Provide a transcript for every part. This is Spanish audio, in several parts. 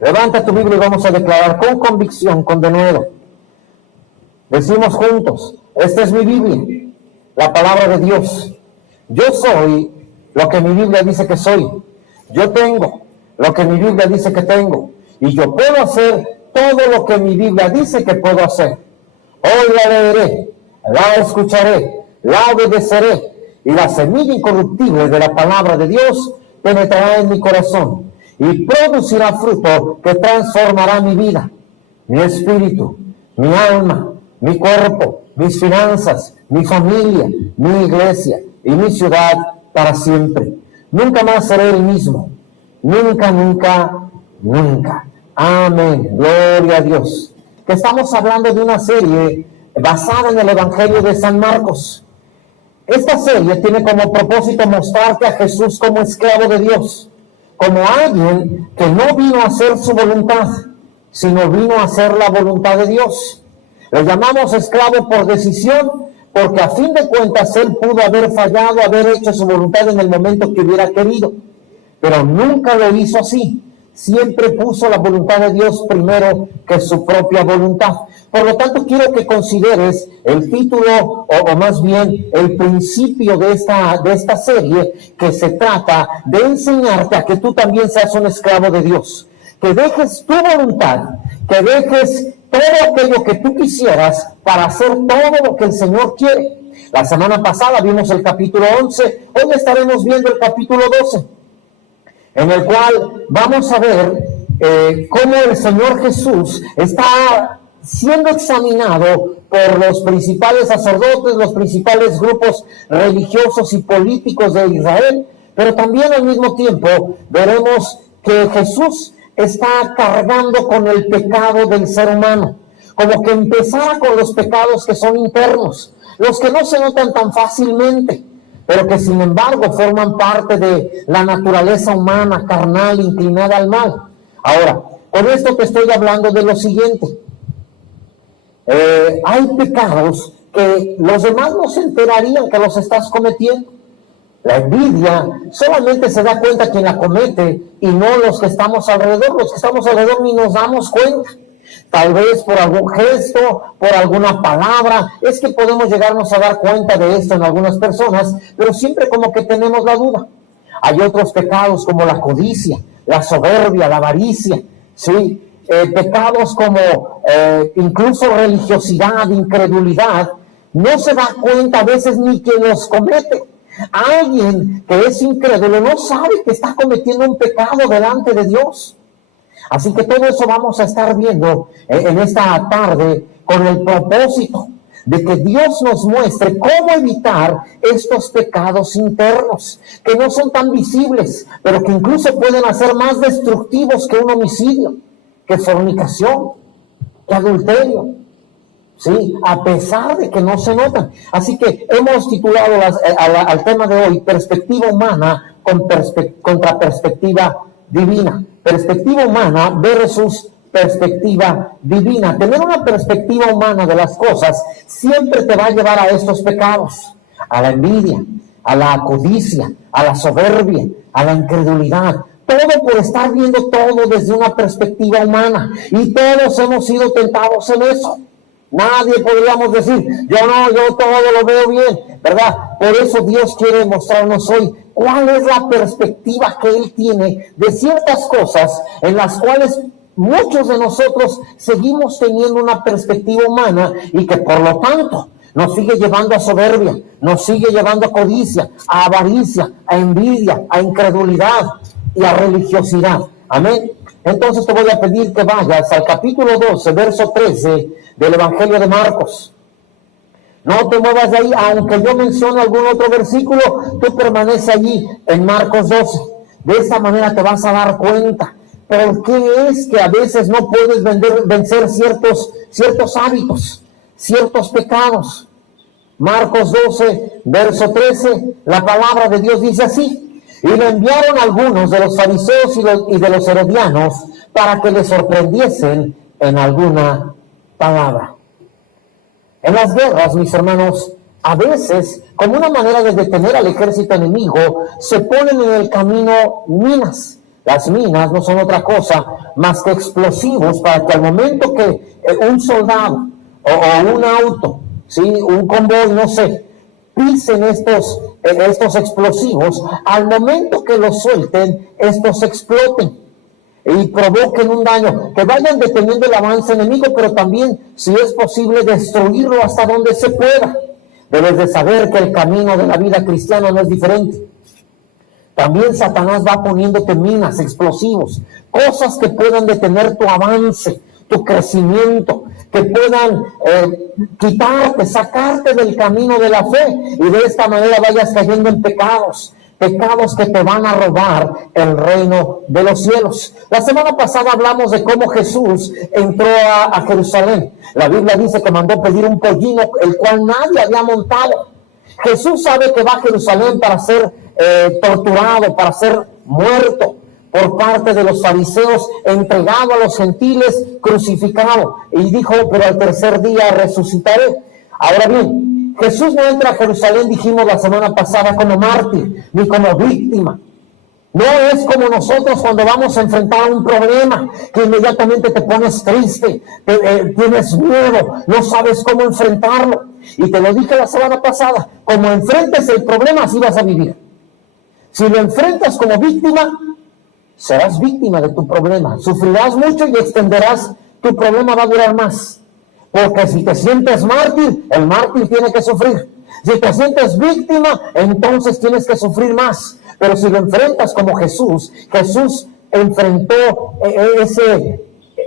Levanta tu Biblia y vamos a declarar con convicción, con denuedo. Decimos juntos, esta es mi Biblia, la palabra de Dios. Yo soy lo que mi Biblia dice que soy. Yo tengo lo que mi Biblia dice que tengo. Y yo puedo hacer todo lo que mi Biblia dice que puedo hacer. Hoy la leeré, la escucharé, la obedeceré. Y la semilla incorruptible de la palabra de Dios penetrará en mi corazón y producirá fruto que transformará mi vida, mi espíritu, mi alma, mi cuerpo, mis finanzas, mi familia, mi iglesia y mi ciudad para siempre. Nunca más seré el mismo. Nunca, nunca, nunca. Amén. Gloria a Dios. Que estamos hablando de una serie basada en el Evangelio de San Marcos. Esta serie tiene como propósito mostrarte a Jesús como esclavo de Dios, como alguien que no vino a hacer su voluntad, sino vino a hacer la voluntad de Dios. Lo llamamos esclavo por decisión, porque a fin de cuentas él pudo haber fallado, haber hecho su voluntad en el momento que hubiera querido, pero nunca lo hizo así. Siempre puso la voluntad de Dios primero que su propia voluntad. Por lo tanto, quiero que consideres el título, o más bien el principio de esta serie, que se trata de enseñarte a que tú también seas un esclavo de Dios. Que dejes tu voluntad, que dejes todo aquello que tú quisieras para hacer todo lo que el Señor quiere. La semana pasada vimos el capítulo 11, hoy estaremos viendo el capítulo 12. En el cual vamos a ver cómo el Señor Jesús está siendo examinado por los principales sacerdotes, los principales grupos religiosos y políticos de Israel, pero también al mismo tiempo veremos que Jesús está cargando con el pecado del ser humano, como que empezara con los pecados que son internos, los que no se notan tan fácilmente, pero que sin embargo forman parte de la naturaleza humana, carnal, inclinada al mal. Ahora, con esto te estoy hablando de lo siguiente. Hay pecados que los demás no se enterarían que los estás cometiendo. La envidia solamente se da cuenta quien la comete y no los que estamos alrededor. Los que estamos alrededor ni nos damos cuenta. Tal vez por algún gesto, por alguna palabra. Es que podemos llegarnos a dar cuenta de esto en algunas personas, pero siempre como que tenemos la duda. Hay otros pecados como la codicia, la soberbia, la avaricia, ¿sí? Pecados como incluso religiosidad, incredulidad. No se da cuenta a veces ni quien los comete. Alguien que es incrédulo no sabe que está cometiendo un pecado delante de Dios. Así que todo eso vamos a estar viendo en esta tarde con el propósito de que Dios nos muestre cómo evitar estos pecados internos, que no son tan visibles, pero que incluso pueden ser más destructivos que un homicidio, que fornicación, que adulterio, ¿sí? A pesar de que no se notan. Así que hemos titulado al tema de hoy, perspectiva humana contra perspectiva divina. Perspectiva humana versus perspectiva divina. Tener una perspectiva humana de las cosas siempre te va a llevar a estos pecados, a la envidia, a la codicia, a la soberbia, a la incredulidad. Todo por estar viendo todo desde una perspectiva humana. Y todos hemos sido tentados en eso. Nadie podríamos decir, yo todo lo veo bien, ¿verdad? Por eso Dios quiere mostrarnos hoy cuál es la perspectiva que Él tiene de ciertas cosas en las cuales muchos de nosotros seguimos teniendo una perspectiva humana y que por lo tanto nos sigue llevando a soberbia, nos sigue llevando a codicia, a avaricia, a envidia, a incredulidad y a religiosidad. Amén. Entonces te voy a pedir que vayas al capítulo 12, verso 13 del Evangelio de Marcos. No te muevas de ahí, aunque yo mencione algún otro versículo, tú permanece allí en Marcos 12. De esta manera te vas a dar cuenta por qué es que a veces no puedes vencer ciertos hábitos, ciertos pecados. Marcos 12, verso 13, la palabra de Dios dice así: y le enviaron algunos de los fariseos y de los herodianos para que le sorprendiesen en alguna palabra. En las guerras, mis hermanos, a veces, como una manera de detener al ejército enemigo, se ponen en el camino minas. Las minas no son otra cosa más que explosivos para que al momento que un soldado o un auto, ¿sí?, un convoy, no sé, pisen estos explosivos, al momento que los suelten, estos exploten y provoquen un daño, que vayan deteniendo el avance enemigo, pero también, si es posible, destruirlo hasta donde se pueda. Debes de saber que el camino de la vida cristiana no es diferente. También Satanás va poniéndote minas, explosivos, cosas que puedan detener tu avance, tu crecimiento, que puedan quitarte, sacarte del camino de la fe, y de esta manera vayas cayendo en pecados que te van a robar el reino de los cielos. La semana pasada hablamos de cómo Jesús entró a Jerusalén. La Biblia dice que mandó pedir un pollino, el cual nadie había montado. Jesús sabe que va a Jerusalén para ser torturado, para ser muerto por parte de los fariseos, entregado a los gentiles, crucificado. Y dijo, pero al tercer día resucitaré. Ahora bien, Jesús no entra a Jerusalén, dijimos la semana pasada, como mártir, ni como víctima. No es como nosotros cuando vamos a enfrentar un problema, que inmediatamente te pones triste, tienes miedo, no sabes cómo enfrentarlo. Y te lo dije la semana pasada, como enfrentes el problema, así vas a vivir. Si lo enfrentas como víctima, serás víctima de tu problema, sufrirás mucho y extenderás, tu problema va a durar más. Porque si te sientes mártir, el mártir tiene que sufrir. Si te sientes víctima, entonces tienes que sufrir más. Pero si lo enfrentas como Jesús enfrentó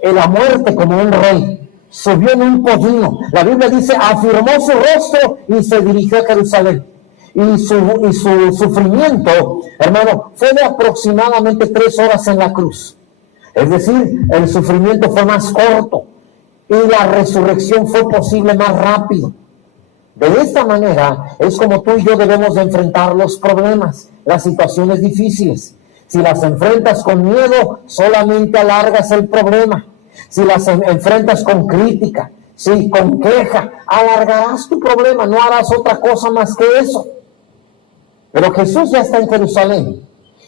la muerte como un rey. Subió en un pollino. La Biblia dice, afirmó su rostro y se dirigió a Jerusalén. Y su sufrimiento, hermano, fue de aproximadamente 3 horas en la cruz. Es decir, el sufrimiento fue más corto y la resurrección fue posible más rápido. De esta manera es como tú y yo debemos de enfrentar los problemas, las situaciones difíciles. Si las enfrentas con miedo, solamente alargas el problema. Si las enfrentas con crítica, sí, con queja, alargarás tu problema, no harás otra cosa más que eso. Pero Jesús ya está en Jerusalén.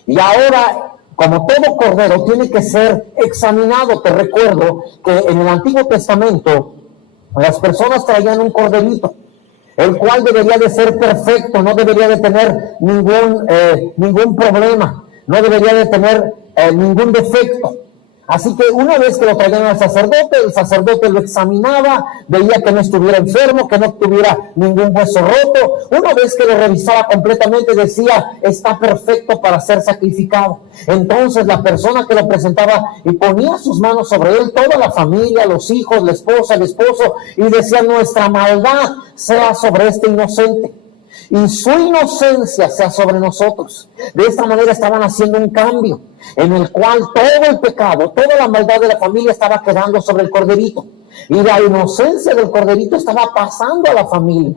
Y ahora, como todo cordero, tiene que ser examinado. Te recuerdo que en el Antiguo Testamento las personas traían un corderito, el cual debería de ser perfecto, no debería de tener ningún problema, no debería de tener ningún defecto. Así que una vez que lo traían al sacerdote, el sacerdote lo examinaba, veía que no estuviera enfermo, que no tuviera ningún hueso roto. Una vez que lo revisaba completamente, decía, está perfecto para ser sacrificado. Entonces la persona que lo presentaba y ponía sus manos sobre él, toda la familia, los hijos, la esposa, el esposo, y decía, nuestra maldad sea sobre este inocente y su inocencia sea sobre nosotros. De esta manera estaban haciendo un cambio en el cual todo el pecado, toda la maldad de la familia estaba quedando sobre el corderito, y la inocencia del corderito estaba pasando a la familia.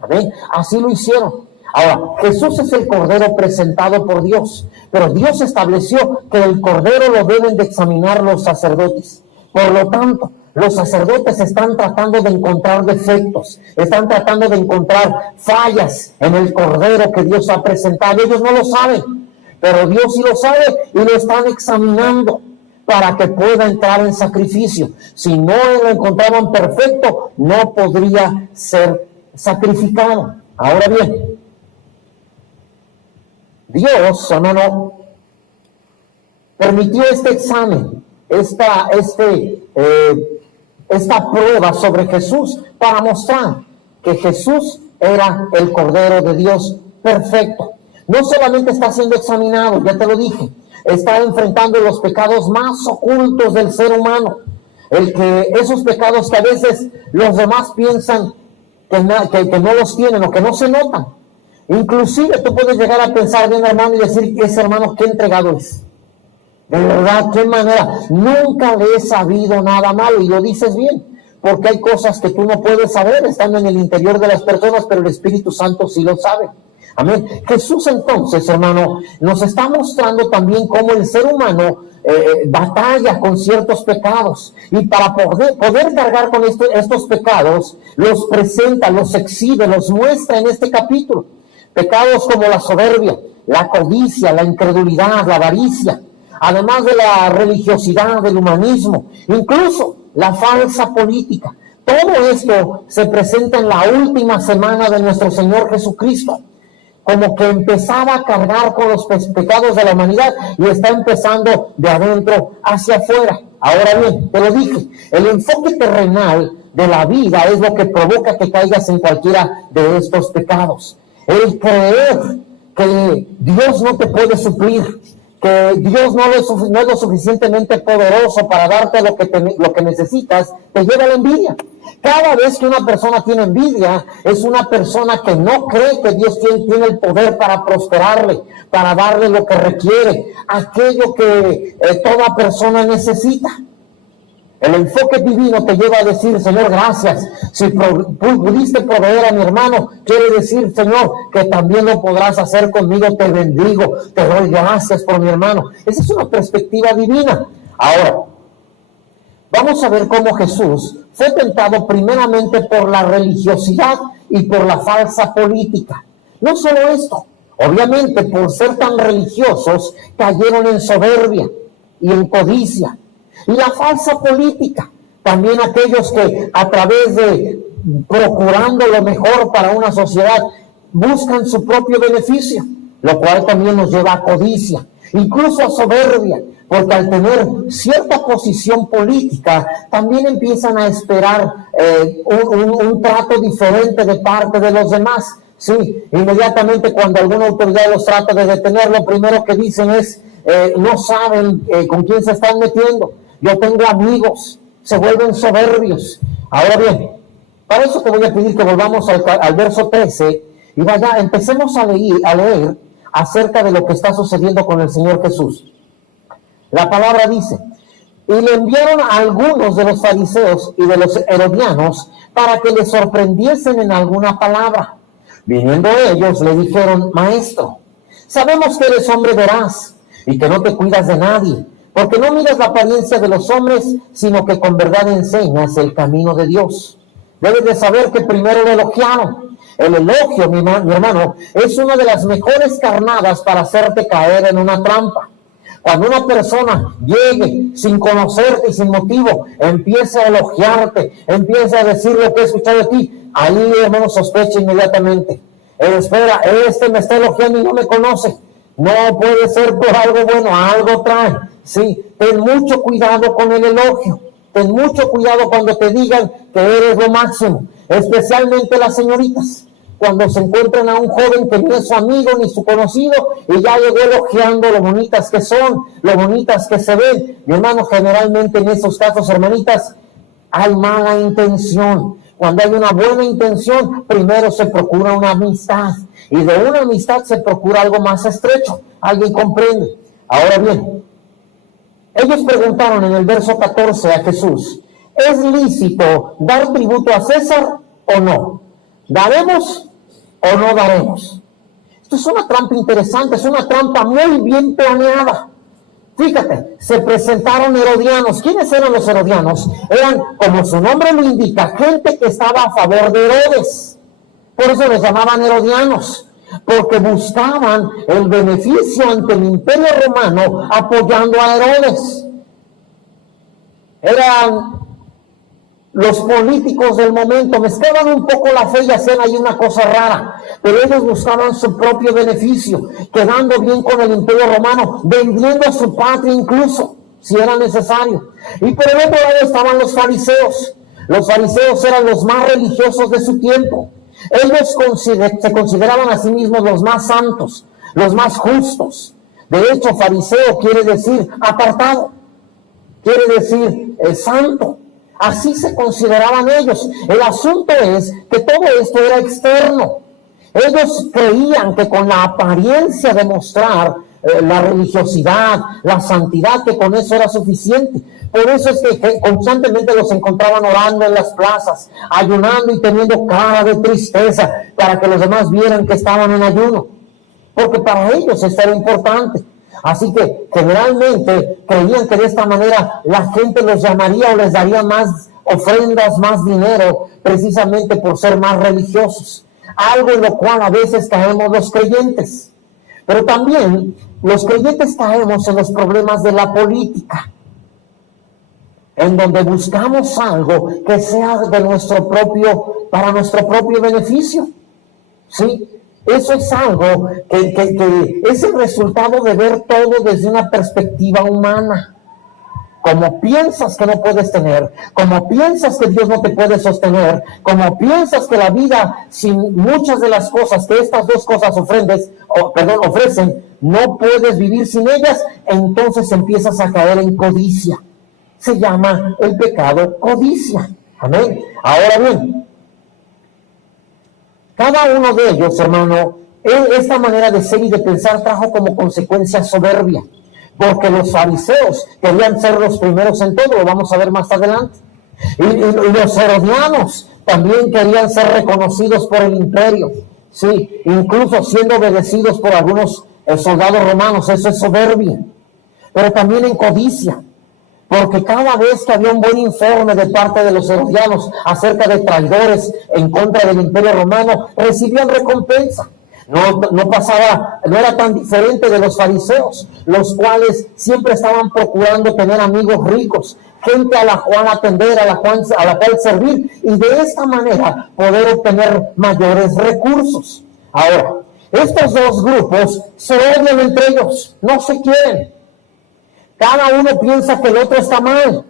¿Amén? Así lo hicieron. Ahora, Jesús es el cordero presentado por Dios, pero Dios estableció que el cordero lo deben de examinar los sacerdotes. Por lo tanto, los sacerdotes están tratando de encontrar defectos, están tratando de encontrar fallas en el cordero que Dios ha presentado. Ellos no lo saben, pero Dios sí lo sabe y lo están examinando para que pueda entrar en sacrificio. Si no lo encontraban perfecto, no podría ser sacrificado. Ahora bien, Dios, hermano, permitió este examen, esta prueba sobre Jesús para mostrar que Jesús era el Cordero de Dios perfecto. No solamente está siendo examinado, ya te lo dije, está enfrentando los pecados más ocultos del ser humano, esos pecados que a veces los demás piensan que no los tienen o que no se notan. Inclusive tú puedes llegar a pensar de un hermano y decir, ese hermano qué entregado es. De verdad, qué manera, nunca le he sabido nada malo, y lo dices bien, porque hay cosas que tú no puedes saber estando en el interior de las personas, pero el Espíritu Santo sí lo sabe. Amén. Jesús entonces, hermano, nos está mostrando también cómo el ser humano batalla con ciertos pecados, y para poder cargar con estos pecados, los presenta, los exhibe, los muestra en este capítulo. Pecados como la soberbia, la codicia, la incredulidad, la avaricia. además de la religiosidad, del humanismo, incluso la falsa política. Todo esto se presenta en la última semana de nuestro Señor Jesucristo, como que empezaba a cargar con los pecados de la humanidad y está empezando de adentro hacia afuera. Ahora bien, te lo dije, el enfoque terrenal de la vida es lo que provoca que caigas en cualquiera de estos pecados. El creer que Dios no te puede suplir, que Dios no es lo suficientemente poderoso para darte lo que necesitas, te lleva a la envidia. Cada vez que una persona tiene envidia, es una persona que no cree que Dios tiene el poder para prosperarle, para darle lo que requiere, aquello que toda persona necesita. El enfoque divino te lleva a decir, Señor, gracias. Si pudiste proveer a mi hermano, quiere decir, Señor, que también lo podrás hacer conmigo. Te bendigo, te doy gracias por mi hermano. Esa es una perspectiva divina. Ahora, vamos a ver cómo Jesús fue tentado primeramente por la religiosidad y por la falsa política. No solo esto, obviamente por ser tan religiosos, cayeron en soberbia y en codicia. Y la falsa política, también aquellos que a través de procurando lo mejor para una sociedad, buscan su propio beneficio, lo cual también nos lleva a codicia, incluso a soberbia, porque al tener cierta posición política, también empiezan a esperar un trato diferente de parte de los demás. Sí, inmediatamente cuando alguna autoridad los trata de detener, lo primero que dicen es, no saben con quién se están metiendo. Yo tengo amigos, se vuelven soberbios. Ahora bien, para eso te voy a pedir que volvamos al verso 13 y empecemos a leer acerca de lo que está sucediendo con el Señor Jesús. La palabra dice, y le enviaron a algunos de los fariseos y de los herodianos para que le sorprendiesen en alguna palabra. Viniendo ellos, le dijeron, Maestro, sabemos que eres hombre veraz y que no te cuidas de nadie, porque no miras la apariencia de los hombres, sino que con verdad enseñas el camino de Dios. Debes de saber que primero lo elogiaron. El elogio, mi hermano, es una de las mejores carnadas para hacerte caer en una trampa. Cuando una persona llegue sin conocerte y sin motivo, empieza a elogiarte, empieza a decir lo que he escuchado de ti, ahí, hermano, sospecha inmediatamente. Espera, me está elogiando y no me conoce. No puede ser por algo bueno, algo trae. Sí, ten mucho cuidado con el elogio. Ten mucho cuidado cuando te digan que eres lo máximo, especialmente las señoritas. Cuando se encuentran a un joven que no es su amigo ni su conocido y ya llegó elogiando lo bonitas que son, lo bonitas que se ven. Mi hermano, generalmente en esos casos, hermanitas, hay mala intención. Cuando hay una buena intención, primero se procura una amistad y de una amistad se procura algo más estrecho. ¿Alguien comprende? Ahora bien, ellos preguntaron en el verso 14 a Jesús, ¿es lícito dar tributo a César o no? ¿Daremos o no daremos? Esto es una trampa interesante, es una trampa muy bien planeada. Fíjate, se presentaron herodianos. ¿Quiénes eran los herodianos? Eran, como su nombre lo indica, gente que estaba a favor de Herodes. Por eso les llamaban herodianos, porque buscaban el beneficio ante el Imperio Romano apoyando a Herodes. Eran los políticos del momento, mezclaban un poco la fe y hacían ahí una cosa rara, pero ellos buscaban su propio beneficio, quedando bien con el Imperio Romano, vendiendo a su patria incluso, si era necesario. Y por el otro lado estaban los fariseos. Los fariseos eran los más religiosos de su tiempo. Ellos se consideraban a sí mismos los más santos, los más justos. De hecho, fariseo quiere decir apartado, quiere decir santo. Así se consideraban ellos. El asunto es que todo esto era externo. Ellos creían que con la apariencia de mostrar la religiosidad, la santidad, que con eso era suficiente. Por eso es que constantemente los encontraban orando en las plazas, ayunando y teniendo cara de tristeza para que los demás vieran que estaban en ayuno. Porque para ellos esto era importante. Así que generalmente creían que de esta manera la gente los llamaría o les daría más ofrendas, más dinero, precisamente por ser más religiosos. Algo en lo cual a veces caemos los creyentes. Pero también los creyentes caemos en los problemas de la política, en donde buscamos algo que sea de para nuestro propio beneficio. ¿Sí? Eso es algo que es el resultado de ver todo desde una perspectiva humana. Como piensas que no puedes tener, como piensas que Dios no te puede sostener, como piensas que la vida sin muchas de las cosas que estas dos cosas ofrecen, no puedes vivir sin ellas, entonces empiezas a caer en codicia. Se llama el pecado codicia. Amén. Ahora bien, cada uno de ellos, hermano, esta manera de ser y de pensar trajo como consecuencia soberbia. Porque los fariseos querían ser los primeros en todo, lo vamos a ver más adelante. Y los herodianos también querían ser reconocidos por el imperio, sí, incluso siendo obedecidos por algunos soldados romanos. Eso es soberbia. Pero también en codicia, porque cada vez que había un buen informe de parte de los herodianos acerca de traidores en contra del imperio romano, recibían recompensa. No era tan diferente de los fariseos, los cuales siempre estaban procurando tener amigos ricos, gente a la cual atender, a la cual servir, y de esta manera poder obtener mayores recursos. Ahora, estos dos grupos se odian entre ellos, no se quieren. Cada uno piensa que el otro está mal,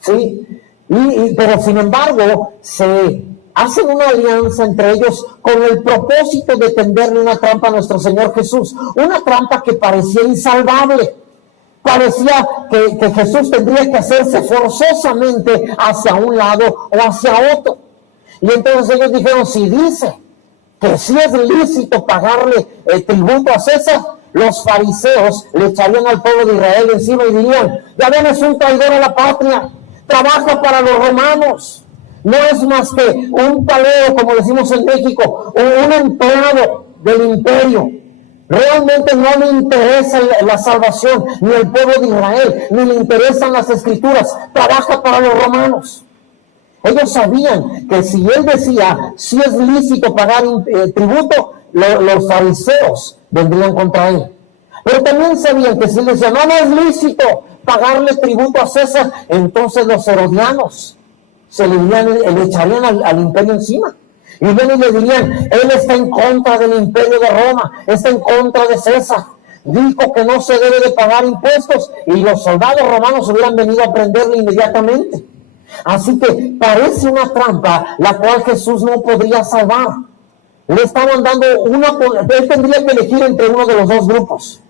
¿sí? Pero sin embargo, se hacen una alianza entre ellos con el propósito de tenderle una trampa a nuestro Señor Jesús. Una trampa que parecía insalvable. Parecía que Jesús tendría que hacerse forzosamente hacia un lado o hacia otro. Y entonces ellos dijeron, si dice que sí es lícito pagarle el tributo a César, los fariseos le echarían al pueblo de Israel encima y dirían, ya ven, es un traidor a la patria, trabaja para los romanos. No es más que un paleo, como decimos en México, un empleado del imperio. Realmente no le interesa la salvación, ni el pueblo de Israel, ni le interesan las escrituras. Trabaja para los romanos. Ellos sabían que si él decía, si es lícito pagar tributo, los fariseos vendrían contra él. Pero también sabían que si él decía, no es lícito pagarle tributo a César, entonces los herodianos le echarían al imperio encima. Y luego le dirían, él está en contra del imperio de Roma, está en contra de César. Dijo que no se debe de pagar impuestos, y los soldados romanos hubieran venido a prenderle inmediatamente. Así que parece una trampa la cual Jesús no podría salvar. Le estaban dando él tendría que elegir entre uno de los dos grupos.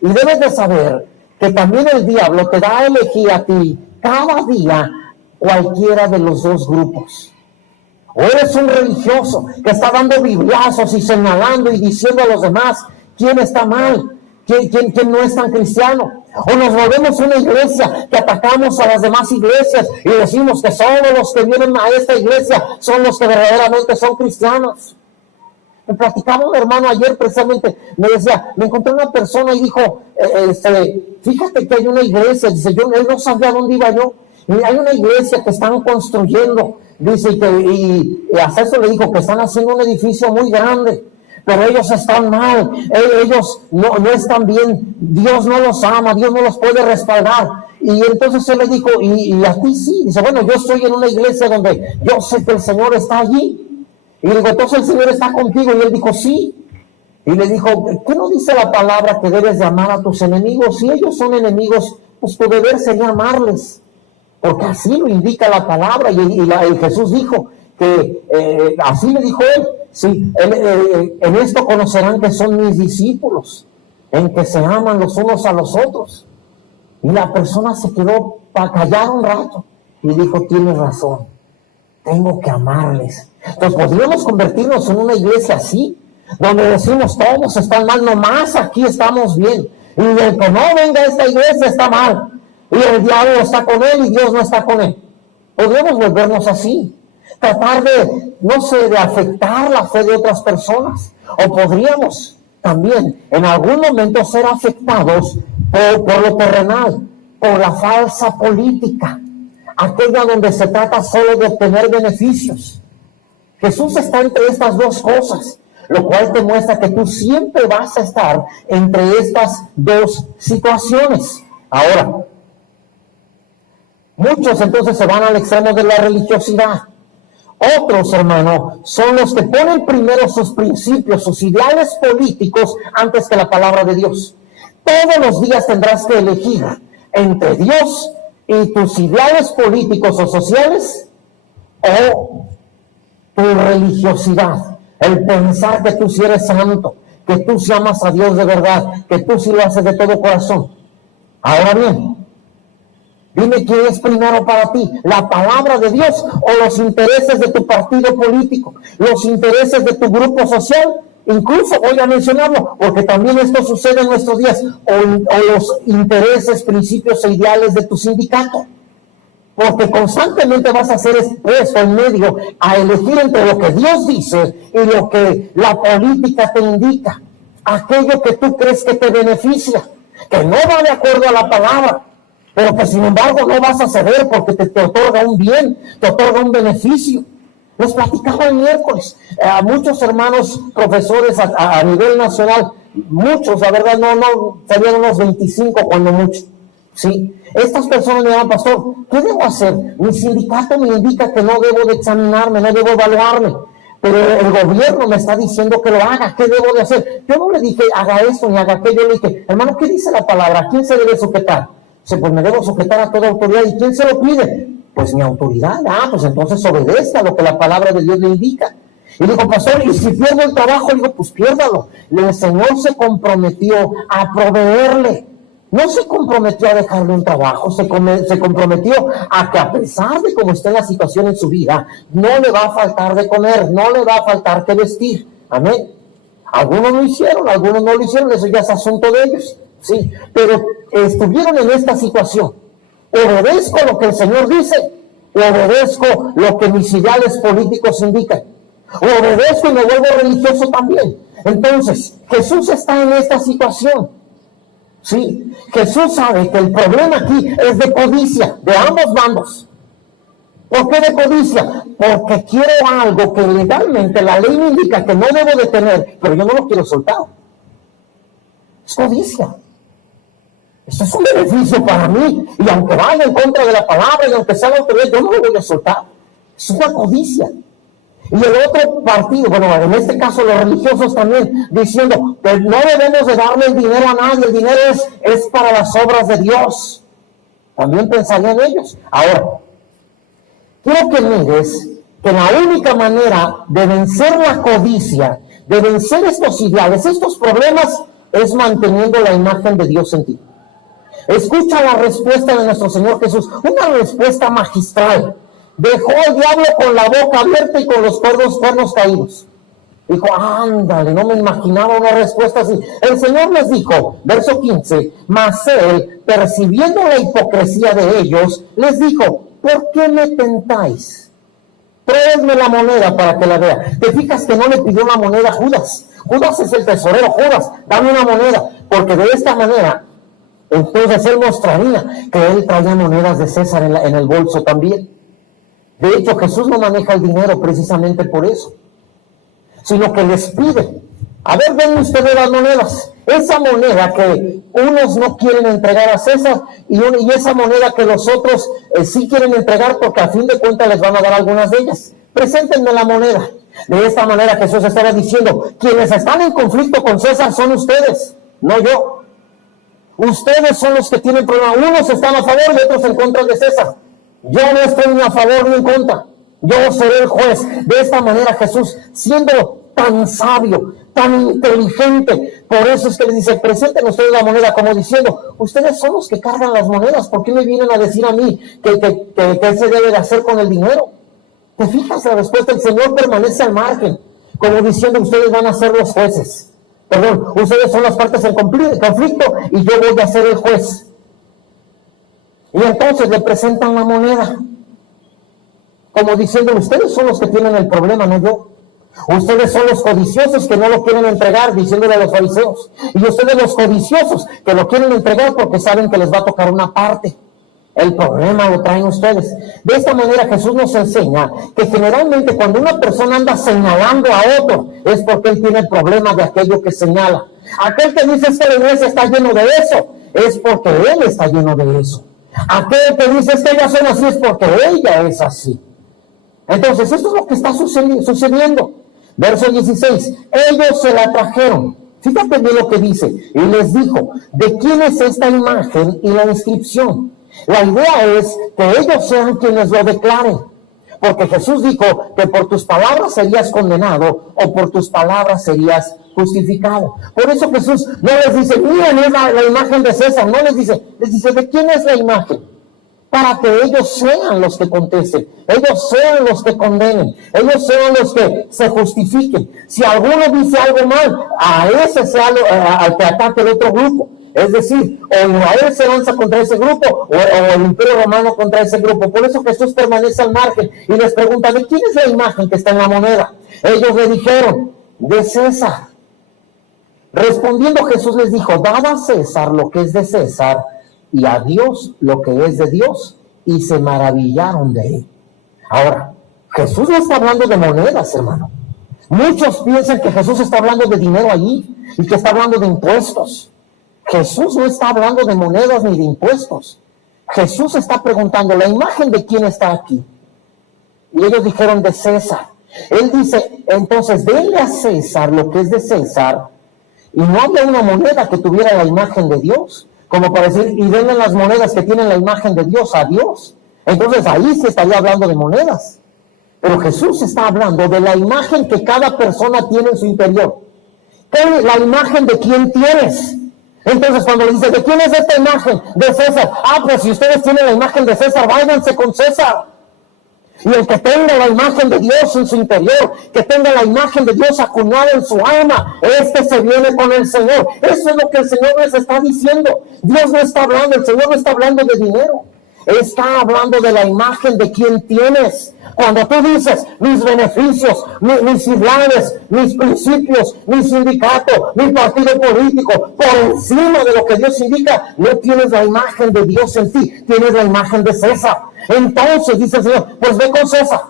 Y debes de saber que también el diablo te da a elegir a ti cada día cualquiera de los dos grupos. O eres un religioso que está dando bibliazos y señalando y diciendo a los demás quién está mal, quién no es tan cristiano. O nos volvemos una iglesia que atacamos a las demás iglesias y decimos que solo los que vienen a esta iglesia son los que verdaderamente son cristianos. Me platicaba un hermano ayer precisamente, me decía, me encontré una persona y dijo, fíjate que hay una iglesia, dice, él no sabía dónde iba yo. Y hay una iglesia que están construyendo, dice, y hasta eso le dijo que están haciendo un edificio muy grande, pero ellos están mal, ellos no están bien, Dios no los ama, Dios no los puede respaldar. Y entonces él le dijo, y a ti sí, dice, bueno, yo estoy en una iglesia donde yo sé que el Señor está allí. Y le digo, entonces el Señor está contigo, y él dijo, sí. Y le dijo, ¿qué no dice la palabra que debes de amar a tus enemigos? Si ellos son enemigos, pues tu deber sería amarles, porque así lo indica la palabra. Y Jesús dijo que así le dijo él, sí, en esto conocerán que son mis discípulos, en que se aman los unos a los otros. Y la persona se quedó para callar un rato y dijo, tienes razón, tengo que amarles. Entonces podríamos convertirnos en una iglesia así, donde decimos todos están mal, nomás aquí estamos bien, y el que no venga a esta iglesia está mal, y el diablo está con él y Dios no está con él. Podríamos volvernos así, tratar de afectar la fe de otras personas, o podríamos también en algún momento ser afectados por lo terrenal, por la falsa política, aquella donde se trata solo de obtener beneficios. Jesús está entre estas dos cosas. lo cual te muestra que tú siempre vas a estar entre estas dos situaciones. Ahora, muchos entonces se van al extremo de la religiosidad. Otros, hermano, son los que ponen primero sus principios, sus ideales políticos antes que la palabra de Dios. Todos los días tendrás que elegir entre Dios y tus ideales políticos o sociales o tu religiosidad, el pensar que tú sí eres santo, que tú sí amas a Dios de verdad, que tú sí lo haces de todo corazón. Ahora bien, dime quién es primero para ti, la palabra de Dios o los intereses de tu partido político, los intereses de tu grupo social. Incluso voy a mencionarlo, porque también esto sucede en nuestros días, o los intereses, principios e ideales de tu sindicato. Porque constantemente vas a ser expuesto en medio a elegir entre lo que Dios dice y lo que la política te indica. Aquello que tú crees que te beneficia, que no va de acuerdo a la palabra, pero que sin embargo no vas a ceder porque te otorga un bien, te otorga un beneficio. Les platicaba el miércoles a muchos hermanos profesores a nivel nacional, muchos, la verdad, no, salieron unos 25 cuando mucho, ¿sí? Estas personas me llaman, pastor, ¿qué debo hacer? Mi sindicato me indica que no debo de examinarme, no debo evaluarme, pero el gobierno me está diciendo que lo haga, ¿qué debo de hacer? Yo no le dije, haga esto ni haga aquello, le dije, hermano, ¿qué dice la palabra? ¿A quién se debe sujetar? Dice, pues me debo sujetar a toda autoridad. ¿Y quién se lo pide? Pues mi autoridad. Pues entonces obedezca lo que la palabra de Dios le indica. Y dijo, pastor, ¿y si pierdo el trabajo? Le digo, pues piérdalo. El Señor se comprometió a proveerle. No se comprometió a dejarle un trabajo, se comprometió a que a pesar de cómo esté la situación en su vida, no le va a faltar de comer, no le va a faltar que vestir. Amén. Algunos lo hicieron, algunos no lo hicieron, eso ya es asunto de ellos. Sí, pero estuvieron en esta situación. Obedezco lo que el Señor dice, obedezco lo que mis ideales políticos indican, obedezco y me vuelvo religioso también. Entonces, Jesús está en esta situación. Sí, Jesús sabe que el problema aquí es de codicia, de ambos bandos. ¿Por qué de codicia? Porque quiero algo que legalmente la ley me indica que no debo de tener, pero yo no lo quiero soltar. Es codicia. Esto es un beneficio para mí, y aunque vaya en contra de la palabra, y aunque sea la autoridad, yo no lo voy a soltar. Es una codicia. Y el otro partido, bueno, en este caso los religiosos también, diciendo que no debemos de darle el dinero a nadie, el dinero es para las obras de Dios. También pensarían ellos. Ahora, quiero que mires que la única manera de vencer la codicia, de vencer estos ideales, estos problemas, es manteniendo la imagen de Dios en ti. Escucha la respuesta de nuestro Señor Jesús, una respuesta magistral. Dejó al diablo con la boca abierta y con los cuernos caídos. Dijo, ándale, no me imaginaba una respuesta así. El Señor les dijo, verso 15, mas él, percibiendo la hipocresía de ellos, les dijo, ¿por qué me tentáis? Traedme la moneda para que la vea. Te fijas que no le pidió la moneda a Judas. Judas es el tesorero. Judas, dame una moneda, porque de esta manera, entonces él mostraría que él traía monedas de César en el bolso también. De hecho, Jesús no maneja el dinero precisamente por eso, sino que les pide, a ver, denme ustedes las monedas, esa moneda que unos no quieren entregar a César y esa moneda que los otros sí quieren entregar porque a fin de cuentas les van a dar algunas de ellas. Preséntenme la moneda. De esta manera Jesús estaba diciendo, quienes están en conflicto con César son ustedes, no yo. Ustedes son los que tienen problema. Unos están a favor y otros en contra de César. Yo no estoy ni a favor ni en contra. Yo seré el juez. De esta manera Jesús, siendo tan sabio, tan inteligente, por eso es que les dice, presenten ustedes la moneda, como diciendo, ustedes son los que cargan las monedas, ¿por qué me vienen a decir a mí que se debe de hacer con el dinero? ¿Te fijas la respuesta? El Señor permanece al margen, como diciendo, ustedes van a ser los jueces. Perdón, ustedes son las partes en conflicto y yo voy a ser el juez. Y entonces le presentan la moneda, como diciendo, ustedes son los que tienen el problema, no yo. Ustedes son los codiciosos que no lo quieren entregar, diciéndole a los fariseos. Y ustedes los codiciosos que lo quieren entregar porque saben que les va a tocar una parte. El problema lo traen ustedes. De esta manera Jesús nos enseña que generalmente cuando una persona anda señalando a otro es porque él tiene problemas de aquello que señala. Aquel que dice que la iglesia está lleno de eso es porque él está lleno de eso. Aquel que dice que ellas son así es porque ella es así. Entonces esto es lo que está sucediendo. Verso 16, ellos se la trajeron. Fíjate bien lo que dice. Y les dijo, ¿de quién es esta imagen y la inscripción? La idea es que ellos sean quienes lo declaren. Porque Jesús dijo que por tus palabras serías condenado o por tus palabras serías justificado. Por eso Jesús no les dice, miren, es la imagen de César. No les dice, ¿de quién es la imagen? Para que ellos sean los que contesten, ellos sean los que condenen, ellos sean los que se justifiquen. Si alguno dice algo mal, a ese sea al que ataque el otro grupo. Es decir, o Israel se lanza contra ese grupo, o el Imperio Romano contra ese grupo. Por eso Jesús permanece al margen y les pregunta, ¿de quién es la imagen que está en la moneda? Ellos le dijeron, de César. Respondiendo Jesús les dijo, dad a César lo que es de César, y a Dios lo que es de Dios, y se maravillaron de él. Ahora, Jesús no está hablando de monedas, hermano. Muchos piensan que Jesús está hablando de dinero allí, y que está hablando de impuestos. Jesús no está hablando de monedas ni de impuestos. Jesús está preguntando, ¿la imagen de quién está aquí? Y ellos dijeron, de César. Él dice, entonces, denle a César lo que es de César, y no había una moneda que tuviera la imagen de Dios, como para decir, y denle las monedas que tienen la imagen de Dios a Dios. Entonces ahí se estaría hablando de monedas. Pero Jesús está hablando de la imagen que cada persona tiene en su interior. ¿Qué es la imagen de quién tienes? Entonces cuando le dice, ¿de quién es esta imagen? De César. Ah, pues si ustedes tienen la imagen de César, váyanse con César. Y el que tenga la imagen de Dios en su interior, que tenga la imagen de Dios acuñada en su alma, este se viene con el Señor. Eso es lo que el Señor les está diciendo. Dios no está hablando, el Señor no está hablando de dinero. Está hablando de la imagen de quien tienes. Cuando tú dices, mis beneficios, mis ideales, mis principios, mi sindicato, mi partido político, por encima de lo que Dios indica, no tienes la imagen de Dios en ti, tienes la imagen de César. Entonces dice el Señor, pues ve con César,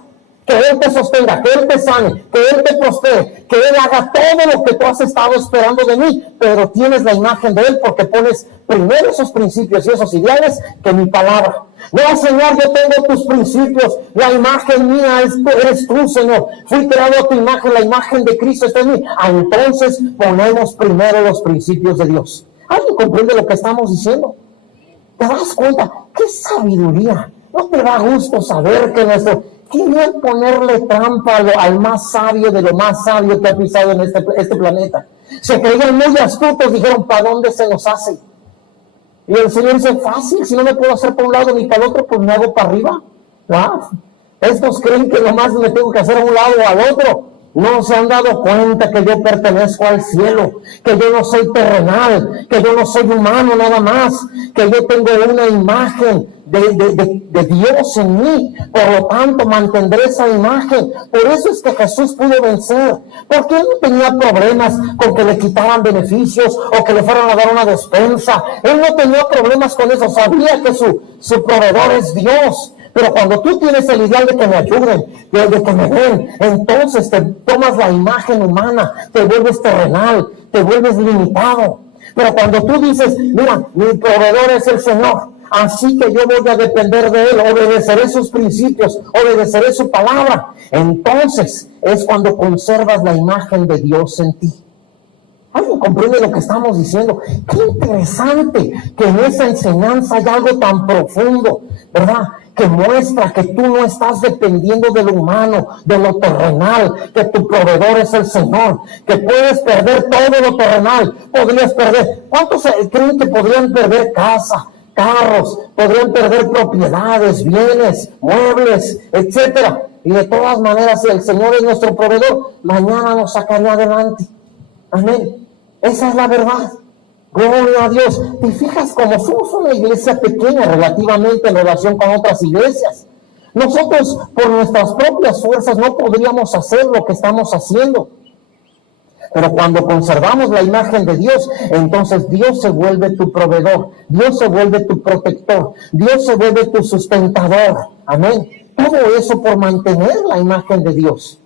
que Él te sostenga, que Él te sane, que Él te prospere, que Él haga todo lo que tú has estado esperando de mí, pero tienes la imagen de Él porque pones primero esos principios y esos ideales que mi palabra. No, Señor, yo tengo tus principios, la imagen mía eres tú, Señor. Fui creado a tu imagen, la imagen de Cristo está en mí. Entonces ponemos primero los principios de Dios. ¿Alguien comprende lo que estamos diciendo? ¿Te das cuenta? ¡Qué sabiduría! ¿No te da gusto saber que nuestro... Querían ponerle trampa al más sabio de lo más sabio que ha pisado en este planeta? Se creían muy astutos, dijeron, ¿para dónde se nos hace? Y el Señor dice, fácil, si no me puedo hacer para un lado ni para el otro, pues me hago para arriba. ¿Ah? Estos creen que nomás me tengo que hacer a un lado o al otro. No se han dado cuenta que yo pertenezco al cielo, que yo no soy terrenal, que yo no soy humano nada más, que yo tengo una imagen de Dios en mí. Por lo tanto, mantendré esa imagen. Por eso es que Jesús pudo vencer, porque Él no tenía problemas con que le quitaran beneficios o que le fueran a dar una despensa. Él no tenía problemas con eso, sabía que su proveedor es Dios. Pero cuando tú tienes el ideal de que me ayuden, de que me den, entonces te tomas la imagen humana, te vuelves terrenal, te vuelves limitado. Pero cuando tú dices, mira, mi proveedor es el Señor, así que yo voy a depender de Él, obedeceré sus principios, obedeceré su palabra, entonces es cuando conservas la imagen de Dios en ti. ¿Alguien comprende lo que estamos diciendo? Qué interesante que en esa enseñanza hay algo tan profundo, ¿verdad? Que muestra que tú no estás dependiendo de lo humano, de lo terrenal, que tu proveedor es el Señor, que puedes perder todo lo terrenal, podrías perder. ¿Cuántos creen que podrían perder casa, carros, podrían perder propiedades, bienes, muebles, etcétera? Y de todas maneras, si el Señor es nuestro proveedor, mañana nos sacaría adelante. Amén. Esa es la verdad. Gloria a Dios. ¿Te fijas cómo somos una iglesia pequeña relativamente en relación con otras iglesias? Nosotros, por nuestras propias fuerzas, no podríamos hacer lo que estamos haciendo. Pero cuando conservamos la imagen de Dios, entonces Dios se vuelve tu proveedor, Dios se vuelve tu protector, Dios se vuelve tu sustentador. Amén. Todo eso por mantener la imagen de Dios.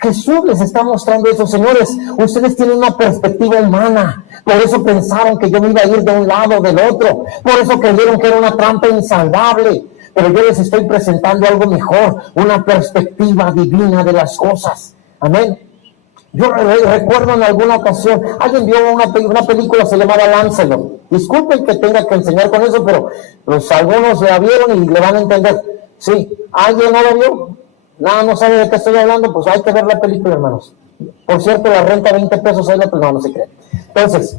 Jesús les está mostrando eso. Señores, ustedes tienen una perspectiva humana, por eso pensaron que yo me iba a ir de un lado o del otro, por eso creyeron que era una trampa insalvable, pero yo les estoy presentando algo mejor, una perspectiva divina de las cosas. Amén. Yo recuerdo en alguna ocasión, alguien vio una película se llamaba Lancelot. Disculpen que tenga que enseñar con eso, pero pues algunos la vieron y le van a entender. Sí, ¿alguien no la vio? Nada, no sabe de qué estoy hablando, pues hay que ver la película, hermanos. Por cierto, la renta 20 pesos, ahí no se cree. Entonces,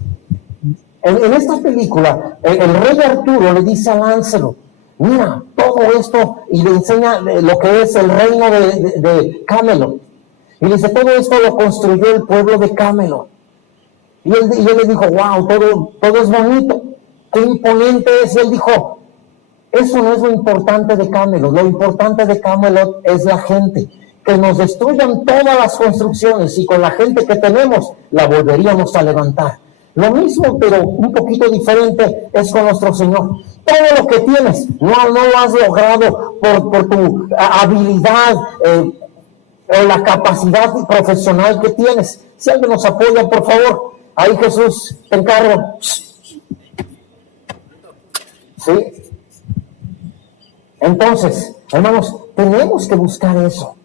en esta película, el rey Arturo le dice a Lancelot, mira, todo esto, y le enseña lo que es el reino de Camelot. Y le dice, todo esto lo construyó el pueblo de Camelot. Y él le dijo, wow, todo es bonito, qué imponente es. Y él dijo, eso no es lo importante de Camelot, lo importante de Camelot es la gente. Que nos destruyan todas las construcciones y con la gente que tenemos la volveríamos a levantar. Lo mismo, pero un poquito diferente, es con nuestro Señor. Todo lo que tienes, no lo has logrado por tu habilidad, o la capacidad profesional que tienes. Si alguien nos apoya, por favor. Ahí, Jesús, te encargo. ¿Sí? Entonces, hermanos, tenemos que buscar eso.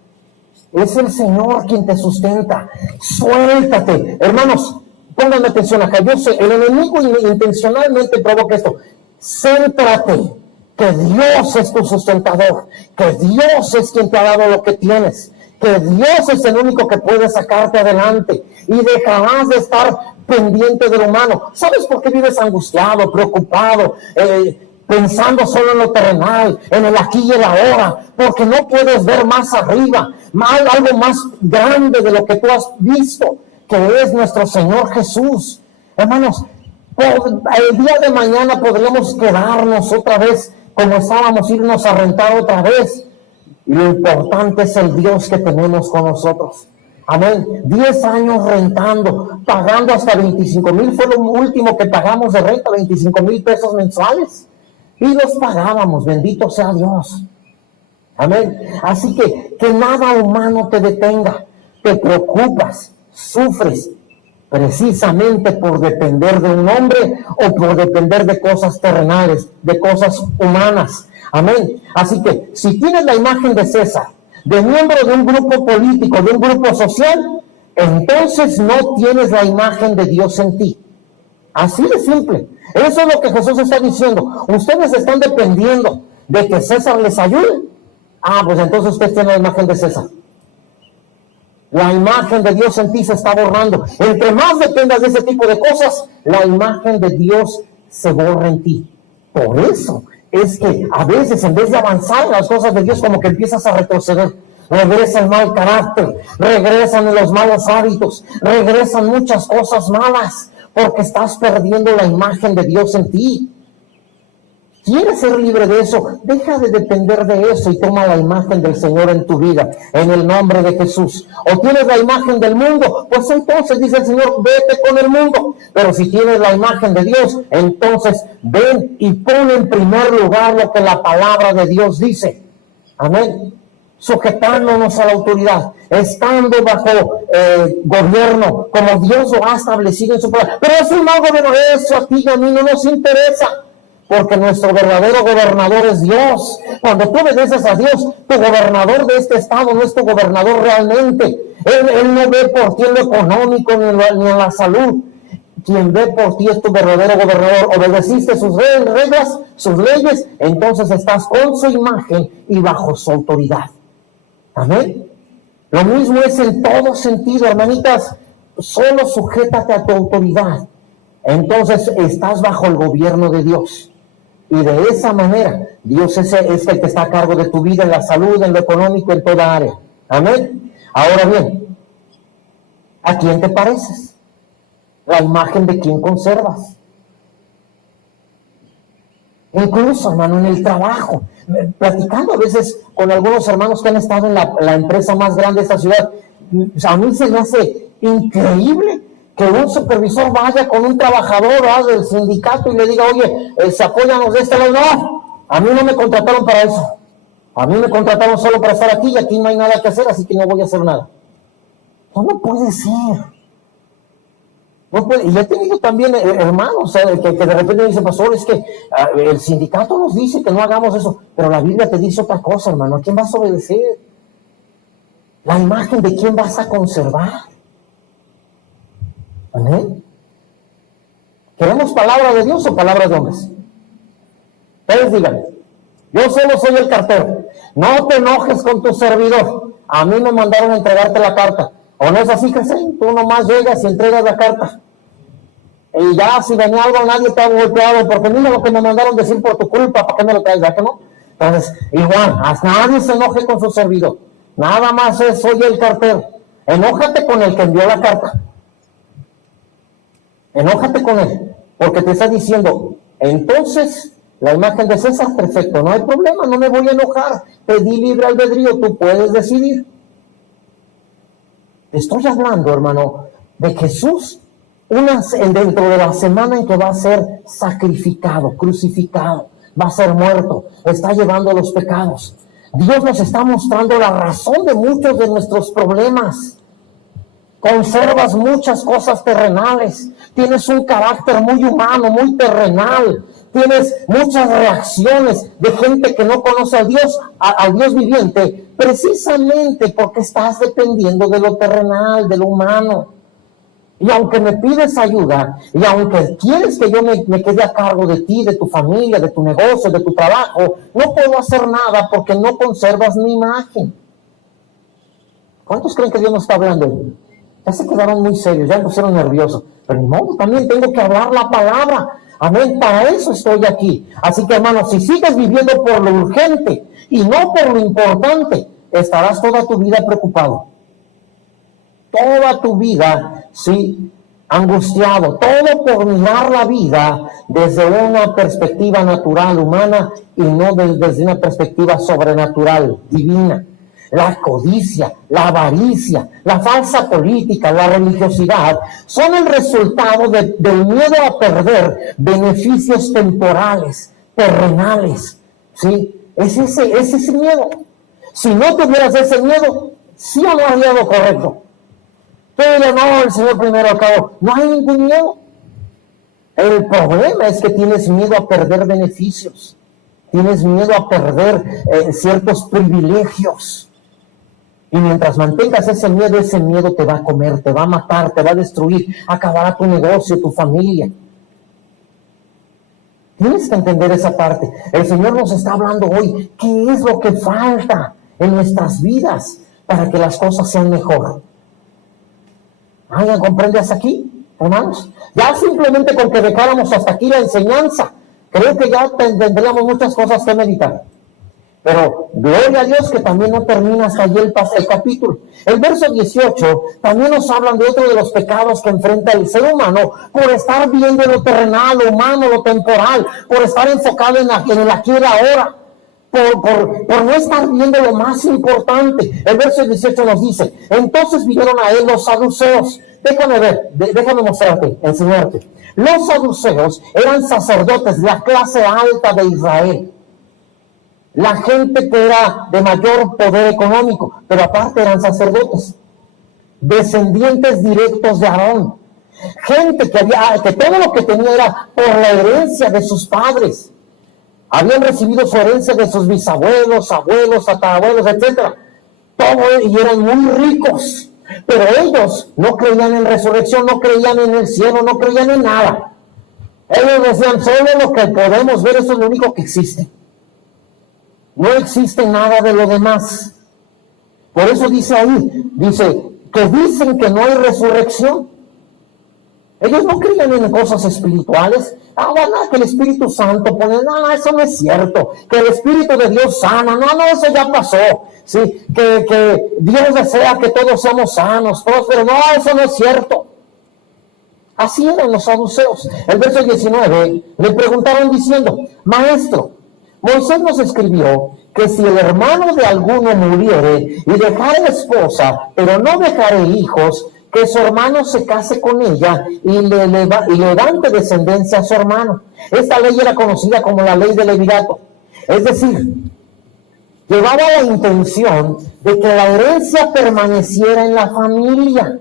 Es el Señor quien te sustenta. Suéltate. Hermanos, pónganme atención acá. Yo sé, el enemigo intencionalmente provoca esto. Céntrate. Que Dios es tu sustentador. Que Dios es quien te ha dado lo que tienes. Que Dios es el único que puede sacarte adelante y dejarás de estar pendiente de lo humano. ¿Sabes por qué vives angustiado, preocupado, pensando solo en lo terrenal, en el aquí y el ahora? Porque no puedes ver más arriba, algo más grande de lo que tú has visto, que es nuestro Señor Jesús. Hermanos, el día de mañana podríamos quedarnos otra vez como estábamos, irnos a rentar otra vez. Y lo importante es el Dios que tenemos con nosotros. Amén. 10 años rentando, pagando hasta 25,000, fue lo último que pagamos de renta, 25,000 pesos mensuales. Y los pagábamos, bendito sea Dios. Amén. Así que nada humano te detenga. Te preocupas, sufres, precisamente por depender de un hombre o por depender de cosas terrenales, de cosas humanas. Amén. Así que si tienes la imagen de César, de miembro de un grupo político, de un grupo social, entonces no tienes la imagen de Dios en ti. Así de simple. Eso es lo que Jesús está diciendo. Ustedes están dependiendo de que César les ayude. Pues entonces usted tiene la imagen de César. La imagen de Dios en ti se está borrando. Entre más dependas de ese tipo de cosas, la imagen de Dios se borra en ti. Por eso es que a veces, en vez de avanzar en las cosas de Dios, como que empiezas a retroceder. Regresa el mal carácter, regresan los malos hábitos, regresan muchas cosas malas, porque estás perdiendo la imagen de Dios en ti. ¿Quieres ser libre de eso? Deja de depender de eso y toma la imagen del Señor en tu vida, en el nombre de Jesús. O tienes la imagen del mundo, pues entonces dice el Señor, vete con el mundo. Pero si tienes la imagen de Dios, entonces ven y pon en primer lugar lo que la palabra de Dios dice. Amén. Sujetándonos a la autoridad, estando bajo gobierno, como Dios lo ha establecido en su palabra. Pero eso no, gobierno, eso a ti y a mí no nos interesa. Porque nuestro verdadero gobernador es Dios. Cuando tú obedeces a Dios, tu gobernador de este estado no es tu gobernador realmente. Él no ve por ti en lo económico ni en la salud. Quien ve por ti es tu verdadero gobernador. Obedeciste sus reglas, sus leyes, entonces estás con su imagen y bajo su autoridad. Amén. Lo mismo es en todo sentido, hermanitas. Solo sujétate a tu autoridad. Entonces estás bajo el gobierno de Dios. Y de esa manera, Dios es el que está a cargo de tu vida, en la salud, en lo económico, en toda área. Amén. Ahora bien, ¿a quién te pareces? La imagen de quién conservas. Incluso, hermano, en el trabajo. Platicando a veces con algunos hermanos que han estado en la empresa más grande de esta ciudad, a mí se me hace increíble que un supervisor vaya con un trabajador del sindicato y le diga, oye, se apóyanos de este lado. No, a mí no me contrataron para eso. A mí me contrataron solo para estar aquí y aquí no hay nada que hacer, así que no voy a hacer nada. No puede ser. No puede. Y he tenido también hermanos que de repente me dicen, pastor, es que el sindicato nos dice que no hagamos eso, pero la Biblia te dice otra cosa, hermano. ¿A quién vas a obedecer? La imagen de quién vas a conservar. ¿Amén? ¿Queremos palabra de Dios o palabra de hombres? Ustedes digan, yo solo soy el cartero. No te enojes con tu servidor. A mí me mandaron a entregarte la carta. ¿O no es así, que sí? Tú nomás llegas y entregas la carta. Y ya, si venía algo, nadie te ha golpeado, porque mira lo que me mandaron decir por tu culpa, ¿para qué me lo traes? ¿Ya que no? Entonces, igual, nadie se enoje con su servidor. Nada más soy el cartero. Enójate con el que envió la carta. Enójate con él, porque te está diciendo, entonces, la imagen de César, perfecto, no hay problema, no me voy a enojar, te di libre albedrío, tú puedes decidir. Estoy hablando, hermano, de Jesús dentro de la semana en que va a ser sacrificado, crucificado, va a ser muerto, está llevando los pecados. Dios nos está mostrando la razón de muchos de nuestros problemas. Conservas muchas cosas terrenales, tienes un carácter muy humano, muy terrenal, tienes muchas reacciones de gente que no conoce a Dios, al Dios viviente, precisamente porque estás dependiendo de lo terrenal, de lo humano. Y aunque me pides ayuda, y aunque quieres que yo me quede a cargo de ti, de tu familia, de tu negocio, de tu trabajo, no puedo hacer nada porque no conservas mi imagen. ¿Cuántos creen que Dios nos está hablando? Ya se quedaron muy serios, ya me pusieron nerviosos. Pero ni modo, también tengo que hablar la palabra. Amén, para eso estoy aquí. Así que, hermanos, si sigues viviendo por lo urgente y no por lo importante, estarás toda tu vida preocupado. Toda tu vida, sí, angustiado. Todo por mirar la vida desde una perspectiva natural, humana, y no desde una perspectiva sobrenatural, divina. La codicia, la avaricia, la falsa política, la religiosidad, son el resultado del miedo a perder beneficios temporales, terrenales, ¿sí? Es ese miedo. Si no tuvieras ese miedo, ¿sí o no haría lo correcto? Pero no, el Señor primero al cabo, no hay ningún miedo. El problema es que tienes miedo a perder beneficios, tienes miedo a perder ciertos privilegios. Y mientras mantengas ese miedo te va a comer, te va a matar, te va a destruir, acabará tu negocio, tu familia. Tienes que entender esa parte. El Señor nos está hablando hoy, ¿qué es lo que falta en nuestras vidas para que las cosas sean mejor? ¿Alguien comprende hasta aquí, hermanos? Ya simplemente con que dejáramos hasta aquí la enseñanza, creo que ya tendríamos muchas cosas que meditar. Pero gloria a Dios que también no termina hasta allí el capítulo. El verso 18 también nos hablan de otro de los pecados que enfrenta el ser humano por estar viendo lo terrenal, lo humano, lo temporal, por estar enfocado en el aquí y el ahora, por no estar viendo lo más importante. El verso 18 nos dice, entonces vinieron a él los saduceos. Déjame mostrarte, enseñarte. Los saduceos eran sacerdotes de la clase alta de Israel. La gente que era de mayor poder económico, pero aparte eran sacerdotes, descendientes directos de Aarón, gente que todo lo que tenía era por la herencia de sus padres, habían recibido su herencia de sus bisabuelos, abuelos, tatarabuelos, etcétera, todo, y eran muy ricos, pero ellos no creían en resurrección, no creían en el cielo, no creían en nada. Ellos decían, solo lo que podemos ver, eso es lo único que existe. No existe nada de lo demás. Por eso dice que dicen que no hay resurrección. Ellos no creían en cosas espirituales. Que el Espíritu Santo pone, no, eso no es cierto. Que el Espíritu de Dios sana, no, eso ya pasó. Sí, que Dios desea que todos seamos sanos, pero no, eso no es cierto. Así eran los saduceos. El verso 19 le preguntaron diciendo, Maestro, Moisés nos escribió que si el hermano de alguno muriere y dejare esposa, pero no dejare hijos, que su hermano se case con ella y le levante descendencia a su hermano. Esta ley era conocida como la ley del levirato. Es decir, llevaba la intención de que la herencia permaneciera en la familia,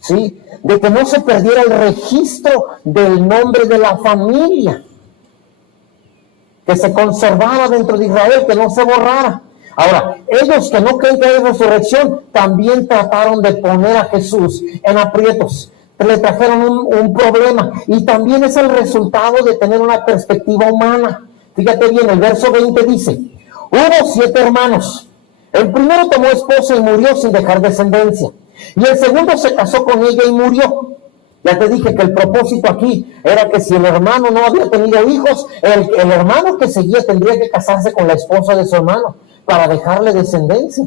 ¿sí? De que no se perdiera el registro del nombre de la familia, que se conservara dentro de Israel, que no se borrara. Ahora, ellos que no creen que hay resurrección, también trataron de poner a Jesús en aprietos. Le trajeron un problema, y también es el resultado de tener una perspectiva humana. Fíjate bien, el verso 20 dice: hubo 7 hermanos. El primero tomó esposa y murió sin dejar descendencia. Y el segundo se casó con ella y murió. Ya te dije que el propósito aquí era que si el hermano no había tenido hijos, el hermano que seguía tendría que casarse con la esposa de su hermano para dejarle descendencia.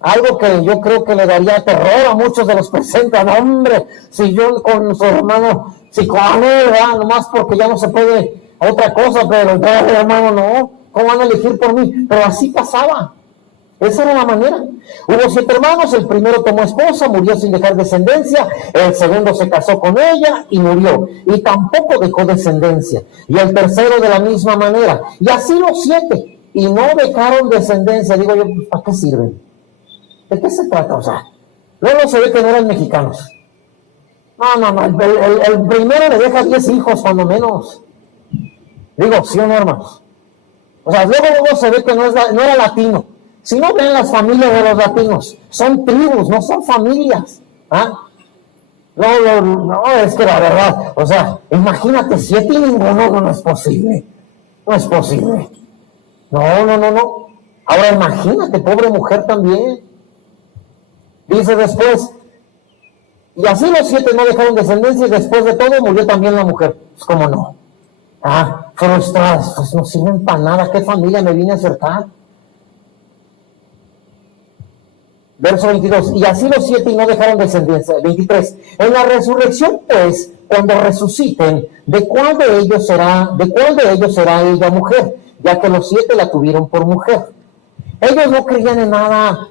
Algo que yo creo que le daría terror a muchos de los presentes. No, hombre, si yo con su hermano, si con él, nomás porque ya no se puede otra cosa, pero el hermano no, ¿cómo van a elegir por mí? Pero así pasaba. Esa era la manera. Hubo 7 hermanos, el primero tomó esposa, murió sin dejar descendencia, el segundo se casó con ella y murió, y tampoco dejó descendencia, y el tercero de la misma manera, y así los 7, y no dejaron descendencia. Digo yo, ¿para qué sirven? ¿De qué se trata? O sea, luego se ve que no eran mexicanos. No, el primero le deja 10 hijos cuando menos. Digo, ¿sí o no, hermanos? O sea, luego se ve que no era latino. Si no ven las familias de los latinos, son tribus, no son familias. No, es que la verdad, o sea, imagínate 7 y ninguno, no es posible. No es posible. No. Ahora imagínate, pobre mujer también. Dice después, y así los 7 no dejaron descendencia, y después de todo murió también la mujer. Pues cómo no. Frustradas, pues no sirven para nada. ¿Qué familia me vine a acercar? Verso 22, y así los 7 y no dejaron descendencia. 23, en la resurrección, pues, cuando resuciten, ¿de cuál de ellos será ella mujer? Ya que los 7 la tuvieron por mujer. Ellos no creían en nada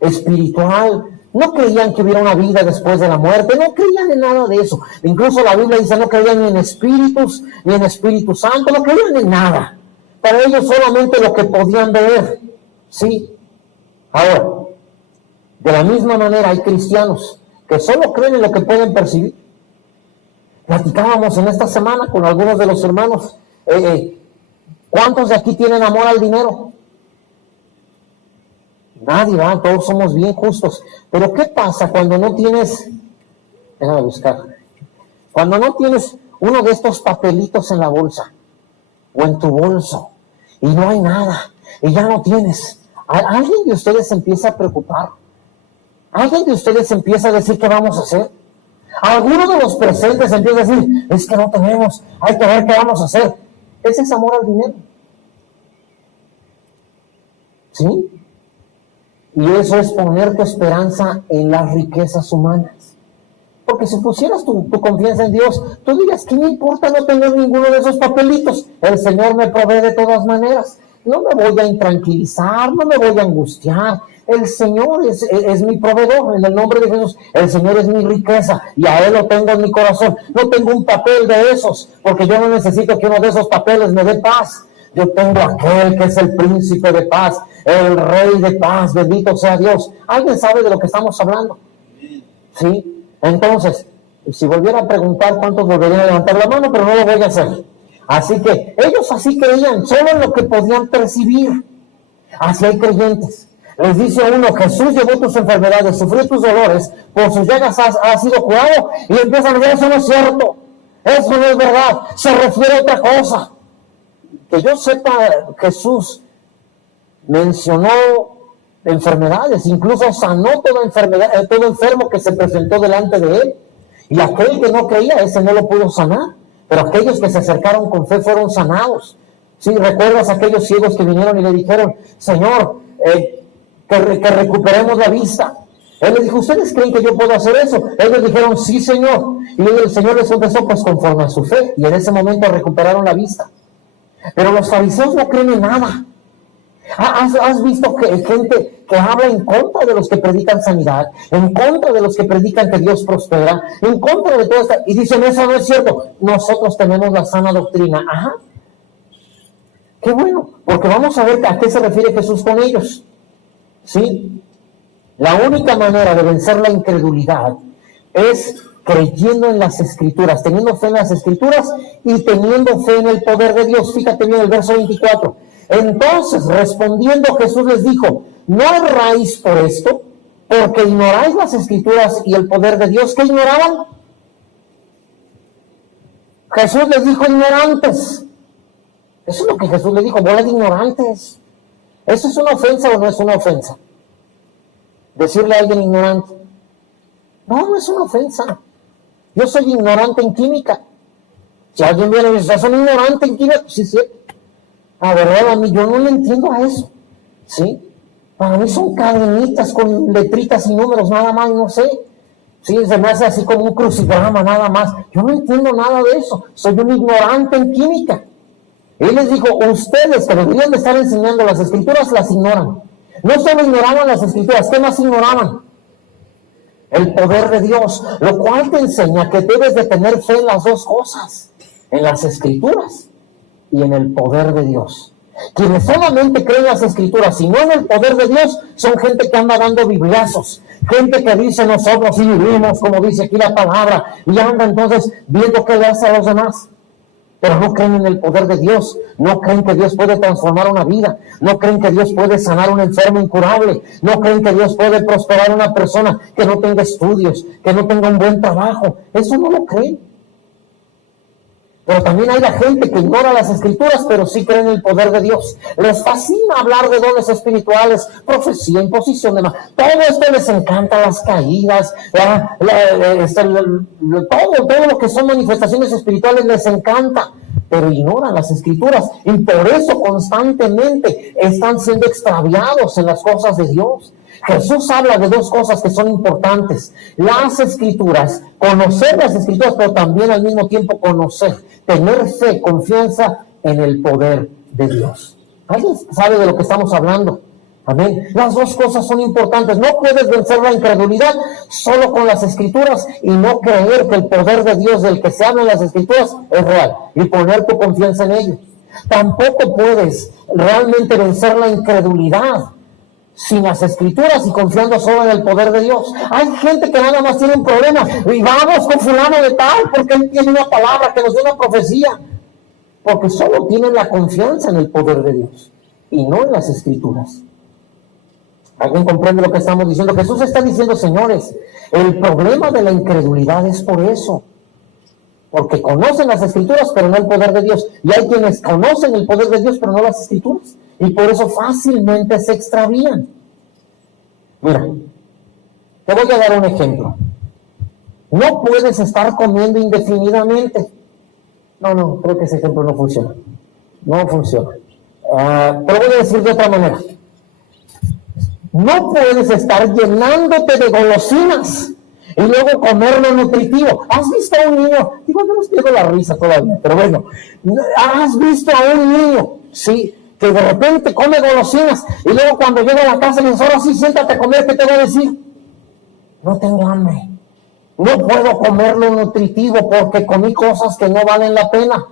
espiritual, no creían que hubiera una vida después de la muerte, no creían en nada de eso. Incluso la Biblia dice, no creían ni en espíritus, ni en Espíritu Santo, no creían en nada. Para ellos solamente lo que podían ver, ¿sí? Ahora, de la misma manera hay cristianos que solo creen en lo que pueden percibir. Platicábamos en esta semana con algunos de los hermanos, ¿cuántos de aquí tienen amor al dinero? Nadie, ¿verdad? Todos somos bien justos. Pero ¿qué pasa cuando no tienes, déjame buscar, cuando no tienes uno de estos papelitos en la bolsa o en tu bolso y no hay nada y ya no tienes? ¿Alguien de ustedes se empieza a preocupar? ¿Alguien de ustedes empieza a decir qué vamos a hacer? Alguno de los presentes empieza a decir, es que no tenemos, hay que ver qué vamos a hacer. Ese es amor al dinero. ¿Sí? Y eso es poner tu esperanza en las riquezas humanas. Porque si pusieras tu confianza en Dios, tú dirías, ¿qué me importa no tener ninguno de esos papelitos? El Señor me provee de todas maneras. No me voy a intranquilizar, no me voy a angustiar. El Señor es mi proveedor, en el nombre de Jesús. El Señor es mi riqueza y a Él lo tengo en mi corazón. No tengo un papel de esos, porque yo no necesito que uno de esos papeles me dé paz. Yo tengo aquel que es el príncipe de paz, el rey de paz, bendito sea Dios. ¿Alguien sabe de lo que estamos hablando? ¿Sí? Entonces, si volviera a preguntar, ¿cuántos volverían a levantar la mano? Pero no lo voy a hacer. Así que ellos así creían, solo en lo que podían percibir. Así hay creyentes. Les dice a uno, Jesús llevó tus enfermedades, sufrió tus dolores, por sus llagas has sido curado, y empiezan a decir, eso no es cierto, eso no es verdad, se refiere a otra cosa. Que yo sepa, Jesús mencionó enfermedades, incluso sanó toda enfermedad, todo enfermo que se presentó delante de él, y aquel que no creía, ese no lo pudo sanar, pero aquellos que se acercaron con fe fueron sanados. ¿Sí? ¿Recuerdas aquellos ciegos que vinieron y le dijeron, Señor, que recuperemos la vista? Él les dijo, ¿ustedes creen que yo puedo hacer eso? Ellos dijeron, sí, Señor. Y el Señor les contestó, pues conforme a su fe. Y en ese momento recuperaron la vista. Pero los fariseos no creen en nada. ¿Has visto que gente que habla en contra de los que predican sanidad, en contra de los que predican que Dios prospera, en contra de todo esto, y dicen, eso no es cierto, nosotros tenemos la sana doctrina? Ajá. Qué bueno, porque vamos a ver a qué se refiere Jesús con ellos. ¿Sí? La única manera de vencer la incredulidad es creyendo en las Escrituras, teniendo fe en las Escrituras y teniendo fe en el poder de Dios. Fíjate bien el verso 24. Entonces, respondiendo, Jesús les dijo, no erráis por esto, porque ignoráis las Escrituras y el poder de Dios. ¿Qué ignoraban? Jesús les dijo ignorantes. Eso es lo que Jesús les dijo, bola de ignorantes. ¿Eso es una ofensa o no es una ofensa? Decirle a alguien ignorante. No es una ofensa. Yo soy ignorante en química. Si alguien viene y dice, ¿sos un ignorante en química? Sí, sí. La verdad, a mí yo no le entiendo a eso. ¿Sí? Para mí son cadenitas con letritas y números, nada más, no sé. Sí, se me hace así como un crucigrama, nada más. Yo no entiendo nada de eso. Soy un ignorante en química. Él les dijo, ustedes que deberían de estar enseñando las Escrituras, las ignoran. No solo ignoraban las Escrituras, ¿qué más ignoraban? El poder de Dios, lo cual te enseña que debes de tener fe en las dos cosas, en las Escrituras y en el poder de Dios. Quienes solamente creen las Escrituras y no en el poder de Dios, son gente que anda dando bibliazos, gente que dice nosotros sí vivimos, como dice aquí la palabra, y anda entonces viendo qué le hace a los demás. Pero no creen en el poder de Dios, no creen que Dios puede transformar una vida, no creen que Dios puede sanar a un enfermo incurable, no creen que Dios puede prosperar a una persona que no tenga estudios, que no tenga un buen trabajo. Eso no lo creen. Pero también hay la gente que ignora las Escrituras, pero sí cree en el poder de Dios. Les fascina hablar de dones espirituales, profecía, imposición de manos. Todo esto les encanta, las caídas, todo lo que son manifestaciones espirituales les encanta, pero ignoran las Escrituras y por eso constantemente están siendo extraviados en las cosas de Dios. Jesús habla de dos cosas que son importantes: las Escrituras, conocer las Escrituras, pero también al mismo tiempo conocer, tener fe, confianza en el poder de Dios. ¿Alguien sabe de lo que estamos hablando? Amén. Las dos cosas son importantes. No puedes vencer la incredulidad solo con las Escrituras y no creer que el poder de Dios del que se habla en las Escrituras es real y poner tu confianza en ello. Tampoco puedes realmente vencer la incredulidad sin las Escrituras y confiando solo en el poder de Dios. Hay gente que nada más tiene un problema y vamos con fulano de tal porque él tiene una palabra que nos dio una profecía, porque solo tienen la confianza en el poder de Dios y no en las Escrituras. ¿Alguien comprende lo que estamos diciendo? Jesús está diciendo, señores, el problema de la incredulidad es por eso, porque conocen las Escrituras pero no el poder de Dios, y hay quienes conocen el poder de Dios pero no las Escrituras, y por eso fácilmente se extravían. Mira, te voy a dar un ejemplo. No puedes estar comiendo indefinidamente. No, creo que ese ejemplo no funciona. No funciona. Te lo voy a decir de otra manera. No puedes estar llenándote de golosinas y luego comer lo nutritivo. ¿Has visto a un niño? Digo, no nos pierdo la risa todavía, pero bueno. ¿Has visto a un niño? Sí, que de repente come golosinas y luego cuando llega a la casa le dice, ahora sí, siéntate a comer, ¿qué te voy a decir? No tengo hambre. No puedo comer lo nutritivo porque comí cosas que no valen la pena.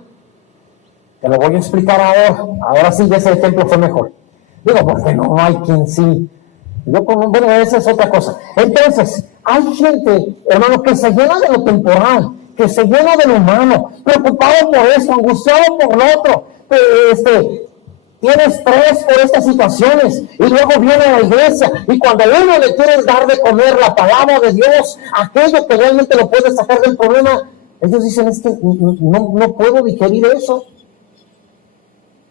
Te lo voy a explicar ahora. Ahora sí, ese ejemplo fue mejor. Digo, porque no hay quien sí. Bueno, esa es otra cosa. Entonces, hay gente, hermano, que se llena de lo temporal, que se llena de lo humano, preocupado por esto, angustiado por lo otro, tiene estrés por estas situaciones, y luego viene a la iglesia, y cuando uno le quiere dar de comer la palabra de Dios, aquello que realmente lo puede sacar del problema, ellos dicen, es que no puedo digerir eso.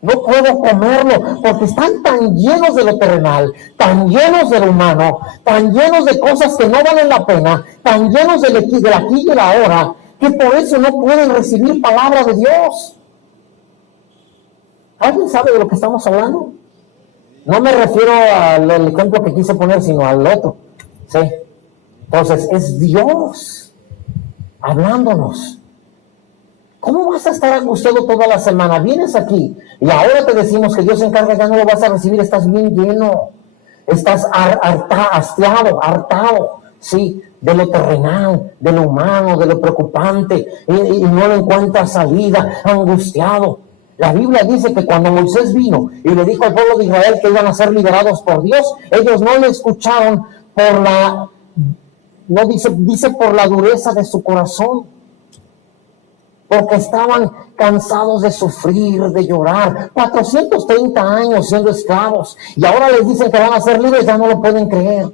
No puedo comerlo, porque están tan llenos de lo terrenal, tan llenos de lo humano, tan llenos de cosas que no valen la pena, tan llenos del aquí y el ahora, que por eso no pueden recibir palabra de Dios. ¿Alguien sabe de lo que estamos hablando? No me refiero al ejemplo que quise poner, sino al otro. ¿Sí? Entonces, es Dios hablándonos. ¿Cómo vas a estar angustiado toda la semana? Vienes aquí y ahora te decimos que Dios se encarga, ya no lo vas a recibir, estás bien lleno, estás hartado, sí, de lo terrenal, de lo humano, de lo preocupante, y no le encuentras salida, angustiado. La Biblia dice que cuando Moisés vino y le dijo al pueblo de Israel que iban a ser liberados por Dios, ellos no le escucharon dice por la dureza de su corazón, porque estaban cansados de sufrir, de llorar, 430 años siendo esclavos, y ahora les dicen que van a ser libres, ya no lo pueden creer.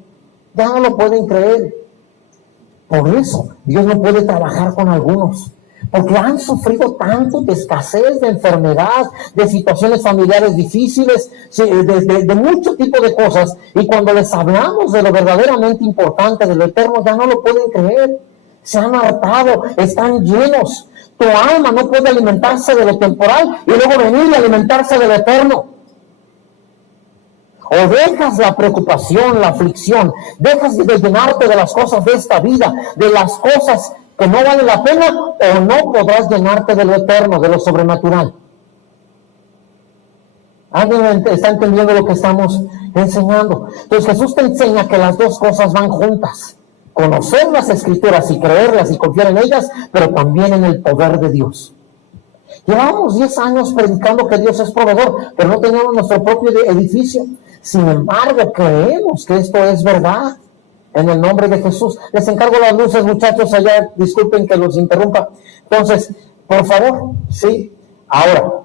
Por eso Dios no puede trabajar con algunos, porque han sufrido tanto de escasez, de enfermedad, de situaciones familiares difíciles, de mucho tipo de cosas, y cuando les hablamos de lo verdaderamente importante, de lo eterno, ya no lo pueden creer. Se han hartado, están llenos. Tu alma no puede alimentarse de lo temporal y luego venir y alimentarse de lo eterno. O dejas la preocupación, la aflicción, dejas de llenarte de las cosas de esta vida, de las cosas que no valen la pena, o no podrás llenarte de lo eterno, de lo sobrenatural. ¿Alguien está entendiendo lo que estamos enseñando? Entonces Jesús te enseña que las dos cosas van juntas. Conocer las Escrituras y creerlas y confiar en ellas, pero también en el poder de Dios. Llevábamos 10 años predicando que Dios es proveedor, pero no teníamos nuestro propio edificio. Sin embargo, creemos que esto es verdad. En el nombre de Jesús. Les encargo las luces, muchachos, allá. Disculpen que los interrumpa. Entonces, por favor, sí. Ahora,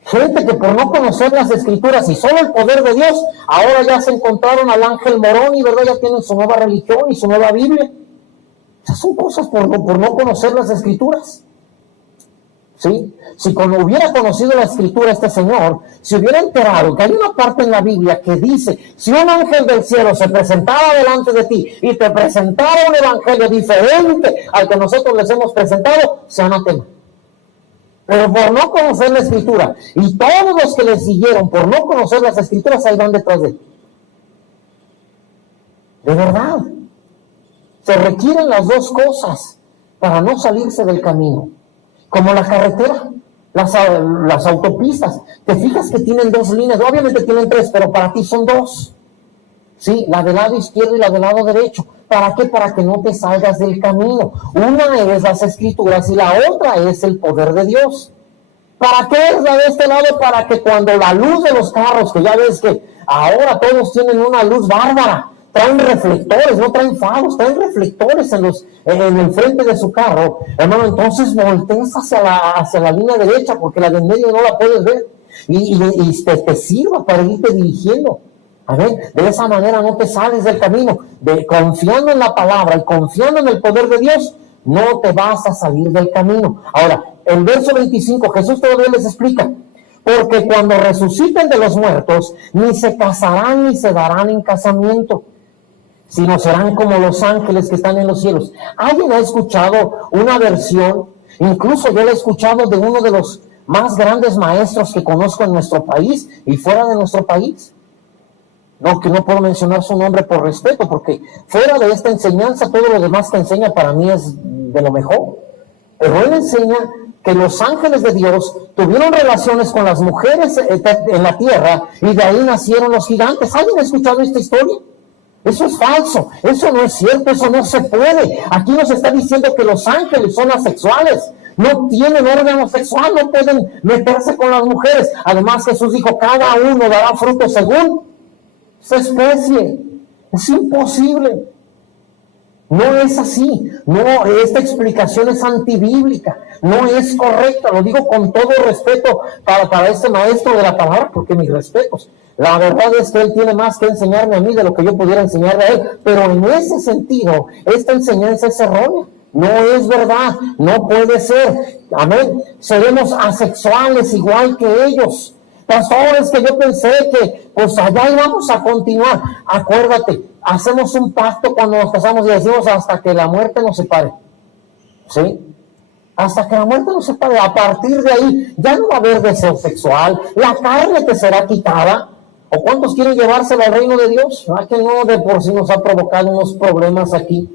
gente que por no conocer las Escrituras y solo el poder de Dios, ahora ya se encontraron al ángel Morón y verdad, ya tienen su nueva religión y su nueva Biblia. Esas son cosas por no conocer las Escrituras. ¿Sí? Si cuando hubiera conocido la Escritura este señor, si hubiera enterado que hay una parte en la Biblia que dice, si un ángel del cielo se presentara delante de ti y te presentara un evangelio diferente al que nosotros les hemos presentado, se anatema. Pero por no conocer la Escritura, y todos los que le siguieron por no conocer las Escrituras, ahí van detrás de él. De verdad, se requieren las dos cosas para no salirse del camino. Como la carretera, las autopistas. Te fijas que tienen dos líneas, obviamente tienen tres, pero para ti son dos. Sí, la del lado izquierdo y la del lado derecho. ¿Para qué? Para que no te salgas del camino. Una es las Escrituras y la otra es el poder de Dios. ¿Para qué es la de este lado? Para que cuando la luz de los carros, que ya ves que ahora todos tienen una luz bárbara, traen reflectores, no traen faros, traen reflectores en el frente de su carro, hermano, entonces voltees hacia la línea derecha, porque la de en medio no la puedes ver, y te sirva para irte dirigiendo. A ver, de esa manera no te sales del camino, confiando en la palabra y confiando en el poder de Dios, no te vas a salir del camino. Ahora, el verso 25, Jesús todavía les explica, porque cuando resuciten de los muertos, ni se casarán ni se darán en casamiento, sino serán como los ángeles que están en los cielos. ¿Alguien ha escuchado una versión? Incluso yo la he escuchado de uno de los más grandes maestros que conozco en nuestro país y fuera de nuestro país. No, que no puedo mencionar su nombre por respeto, porque fuera de esta enseñanza, todo lo demás que enseña para mí es de lo mejor. Pero él enseña que los ángeles de Dios tuvieron relaciones con las mujeres en la tierra y de ahí nacieron los gigantes. ¿Alguien ha escuchado esta historia? Eso es falso, eso no es cierto, eso no se puede. Aquí nos está diciendo que los ángeles son asexuales, no tienen órgano sexual, no pueden meterse con las mujeres. Además Jesús dijo, cada uno dará fruto según su especie. Es imposible. No es así, no, esta explicación es antibíblica, no es correcta, lo digo con todo respeto para este maestro de la palabra, porque mis respetos. La verdad es que él tiene más que enseñarme a mí de lo que yo pudiera enseñarle a él, pero en ese sentido, esta enseñanza es errónea, no es verdad, no puede ser, amén. Seremos asexuales igual que ellos. Pastores, que yo pensé que pues allá íbamos a continuar. Acuérdate, hacemos un pacto cuando nos casamos y decimos hasta que la muerte nos separe. ¿Sí? Hasta que la muerte nos separe. A partir de ahí ya no va a haber deseo sexual. La carne te será quitada. ¿O cuántos quieren llevársela al reino de Dios? ¿Ah, que no de por sí nos ha provocado unos problemas aquí?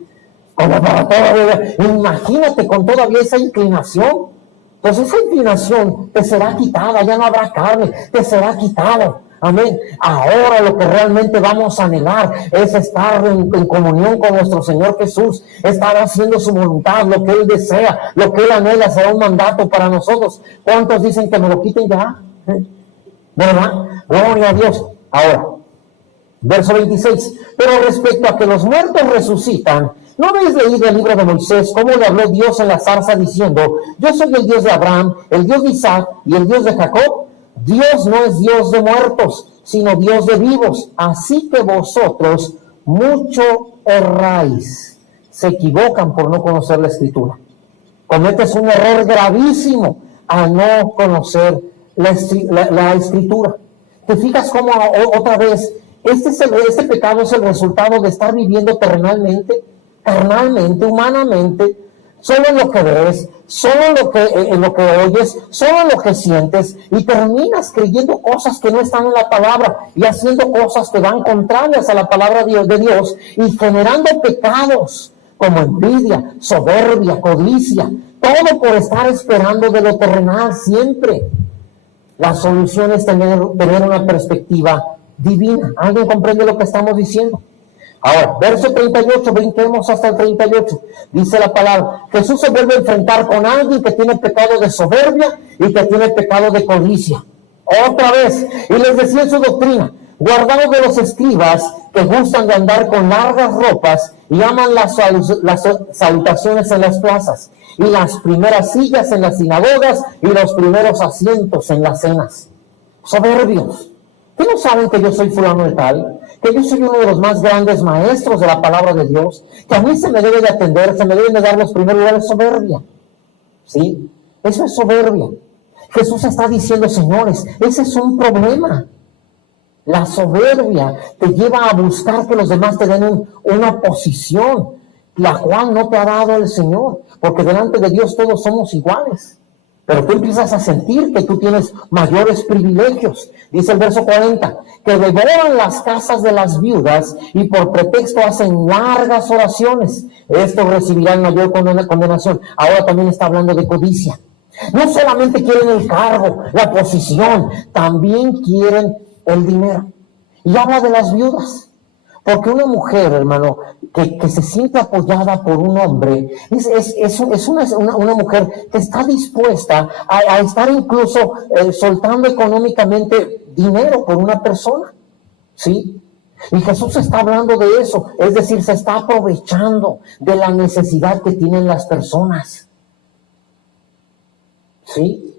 como para todavía, imagínate con todavía esa inclinación. Pues esa inclinación te será quitada, ya no habrá carne, te será quitado. Amén. Ahora lo que realmente vamos a anhelar es estar en comunión con nuestro Señor Jesús, estar haciendo su voluntad, lo que Él desea, lo que Él anhela será un mandato para nosotros. ¿Cuántos dicen que me lo quiten ya? ¿Verdad? Gloria a Dios. Ahora, verso 26. Pero respecto a que los muertos resucitan, ¿no habéis leído el libro de Moisés, cómo le habló Dios en la zarza diciendo: yo soy el Dios de Abraham, el Dios de Isaac y el Dios de Jacob? Dios no es Dios de muertos, sino Dios de vivos. Así que vosotros mucho erráis. Se equivocan por no conocer la Escritura. Cometes un error gravísimo al no conocer la Escritura. ¿Te fijas cómo otra vez este pecado es el resultado de estar viviendo terrenalmente, carnalmente, humanamente, solo en lo que ves, solo en lo que oyes, solo en lo que sientes, y terminas creyendo cosas que no están en la palabra y haciendo cosas que van contrarias a la palabra de Dios y generando pecados como envidia, soberbia, codicia, todo por estar esperando de lo terrenal siempre. La solución es tener una perspectiva divina. ¿Alguien comprende lo que estamos diciendo? Ahora, verso 38, brinquemos hasta el 38. Dice la palabra: Jesús se vuelve a enfrentar con alguien que tiene pecado de soberbia y que tiene pecado de codicia. Otra vez, y les decía en su doctrina: guardaos de los escribas que gustan de andar con largas ropas y aman las salutaciones en las plazas, y las primeras sillas en las sinagogas y los primeros asientos en las cenas. Soberbios. ¿Qué no saben que yo soy fulano de tal? Que yo soy uno de los más grandes maestros de la palabra de Dios, que a mí se me debe de atender, se me deben de dar los primeros lugares. Soberbia. ¿Sí? Eso es soberbia. Jesús está diciendo: señores, ese es un problema. La soberbia te lleva a buscar que los demás te den una posición, la cual no te ha dado el Señor, porque delante de Dios todos somos iguales. Pero tú empiezas a sentir que tú tienes mayores privilegios. Dice el verso 40, que devoran las casas de las viudas y por pretexto hacen largas oraciones. Estos recibirán mayor condenación. Ahora también está hablando de codicia. No solamente quieren el cargo, la posición, también quieren el dinero. Y habla de las viudas. Porque una mujer, hermano, que se siente apoyada por un hombre, es una mujer que está dispuesta a estar incluso soltando económicamente dinero por una persona. ¿Sí? Y Jesús está hablando de eso. Es decir, se está aprovechando de la necesidad que tienen las personas. ¿Sí?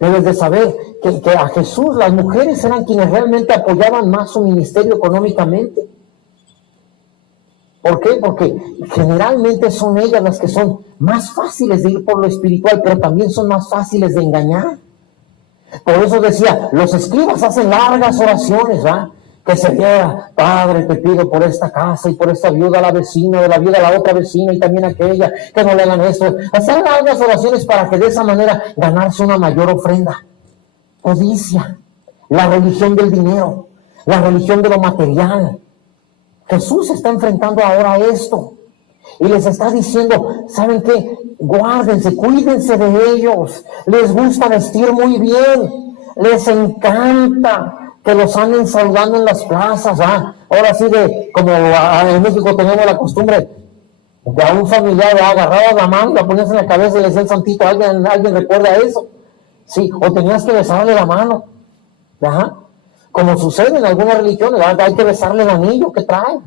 Debes de saber que a Jesús las mujeres eran quienes realmente apoyaban más su ministerio económicamente. ¿Por qué? Porque generalmente son ellas las que son más fáciles de ir por lo espiritual, pero también son más fáciles de engañar. Por eso decía, los escribas hacen largas oraciones, ¿verdad? Que se viera: Padre, te pido por esta casa y por esta viuda, la vecina, de la viuda a la otra vecina y también aquella, que no le hagan esto. Hacer largas oraciones para que de esa manera ganarse una mayor ofrenda. Codicia, la religión del dinero, la religión de lo material. Jesús está enfrentando ahora esto y les está diciendo: ¿saben qué? Guárdense, cuídense de ellos. Les gusta vestir muy bien, les encanta que los anden saludando en las plazas. Ahora sí, como en México tenemos la costumbre de a un familiar agarraba la mano, la ponías en la cabeza y le decía el santito. ¿Alguien recuerda eso? Sí, o tenías que besarle la mano. Como sucede en algunas religiones, hay que besarle el anillo que trae.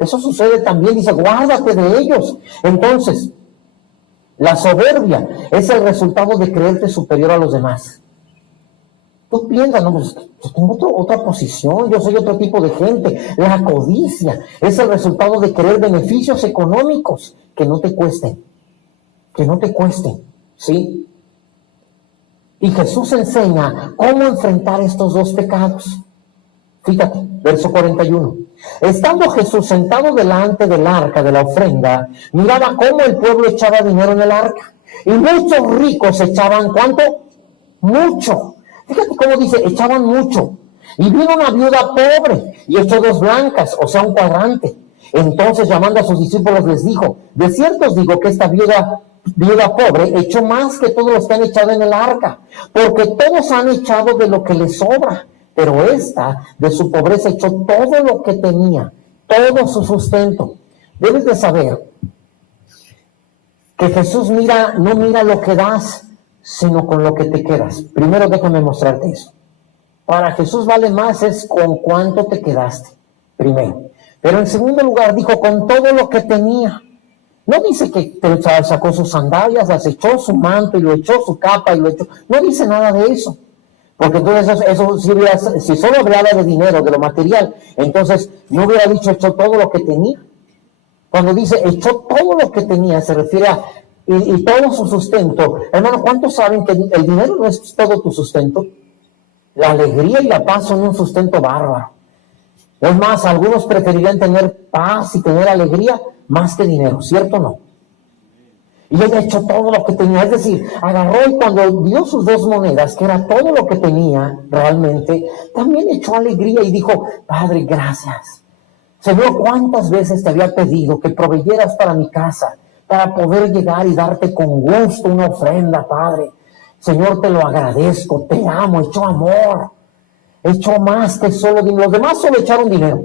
Eso sucede también. Dice: guárdate de ellos. Entonces, la soberbia es el resultado de creerte superior a los demás. Tú piensas: no, pues yo tengo otra posición, yo soy otro tipo de gente. La codicia es el resultado de querer beneficios económicos que no te cuesten. ¿Sí? Y Jesús enseña cómo enfrentar estos dos pecados. Fíjate, verso 41. Estando Jesús sentado delante del arca de la ofrenda, miraba cómo el pueblo echaba dinero en el arca. Y muchos ricos echaban, ¿cuánto? Mucho. Fíjate cómo dice: echaban mucho. Y vino una viuda pobre y echó 2 blancas, o sea, un cuadrante. Entonces, llamando a sus discípulos, les dijo: de cierto os digo que esta viuda pobre echó más que todos los que han echado en el arca, porque todos han echado de lo que les sobra, pero esta de su pobreza echó todo lo que tenía, todo su sustento. Debes de saber que Jesús no mira lo que das, sino con lo que te quedas. Primero déjame mostrarte eso. Para Jesús vale más es con cuánto te quedaste, primero. Pero en segundo lugar dijo con todo lo que tenía. No dice que sacó sus sandalias, las echó, su manto y lo echó, su capa y lo echó. No dice nada de eso. Porque entonces eso si solo hablaba de dinero, de lo material, entonces no hubiera dicho echó todo lo que tenía. Cuando dice echó todo lo que tenía, se refiere a y todo su sustento. Hermano, ¿cuántos saben que el dinero no es todo tu sustento? La alegría y la paz son un sustento bárbaro. Es más, algunos preferirían tener paz y tener alegría más que dinero, ¿cierto o no? Y ella echó todo lo que tenía, es decir, agarró y cuando dio sus 2 monedas, que era todo lo que tenía realmente, también echó alegría y dijo: Padre, gracias. Señor, ¿cuántas veces te había pedido que proveyeras para mi casa, para poder llegar y darte con gusto una ofrenda, Padre? Señor, te lo agradezco, te amo, echó amor, echó más que solo dinero. Los demás solo echaron dinero,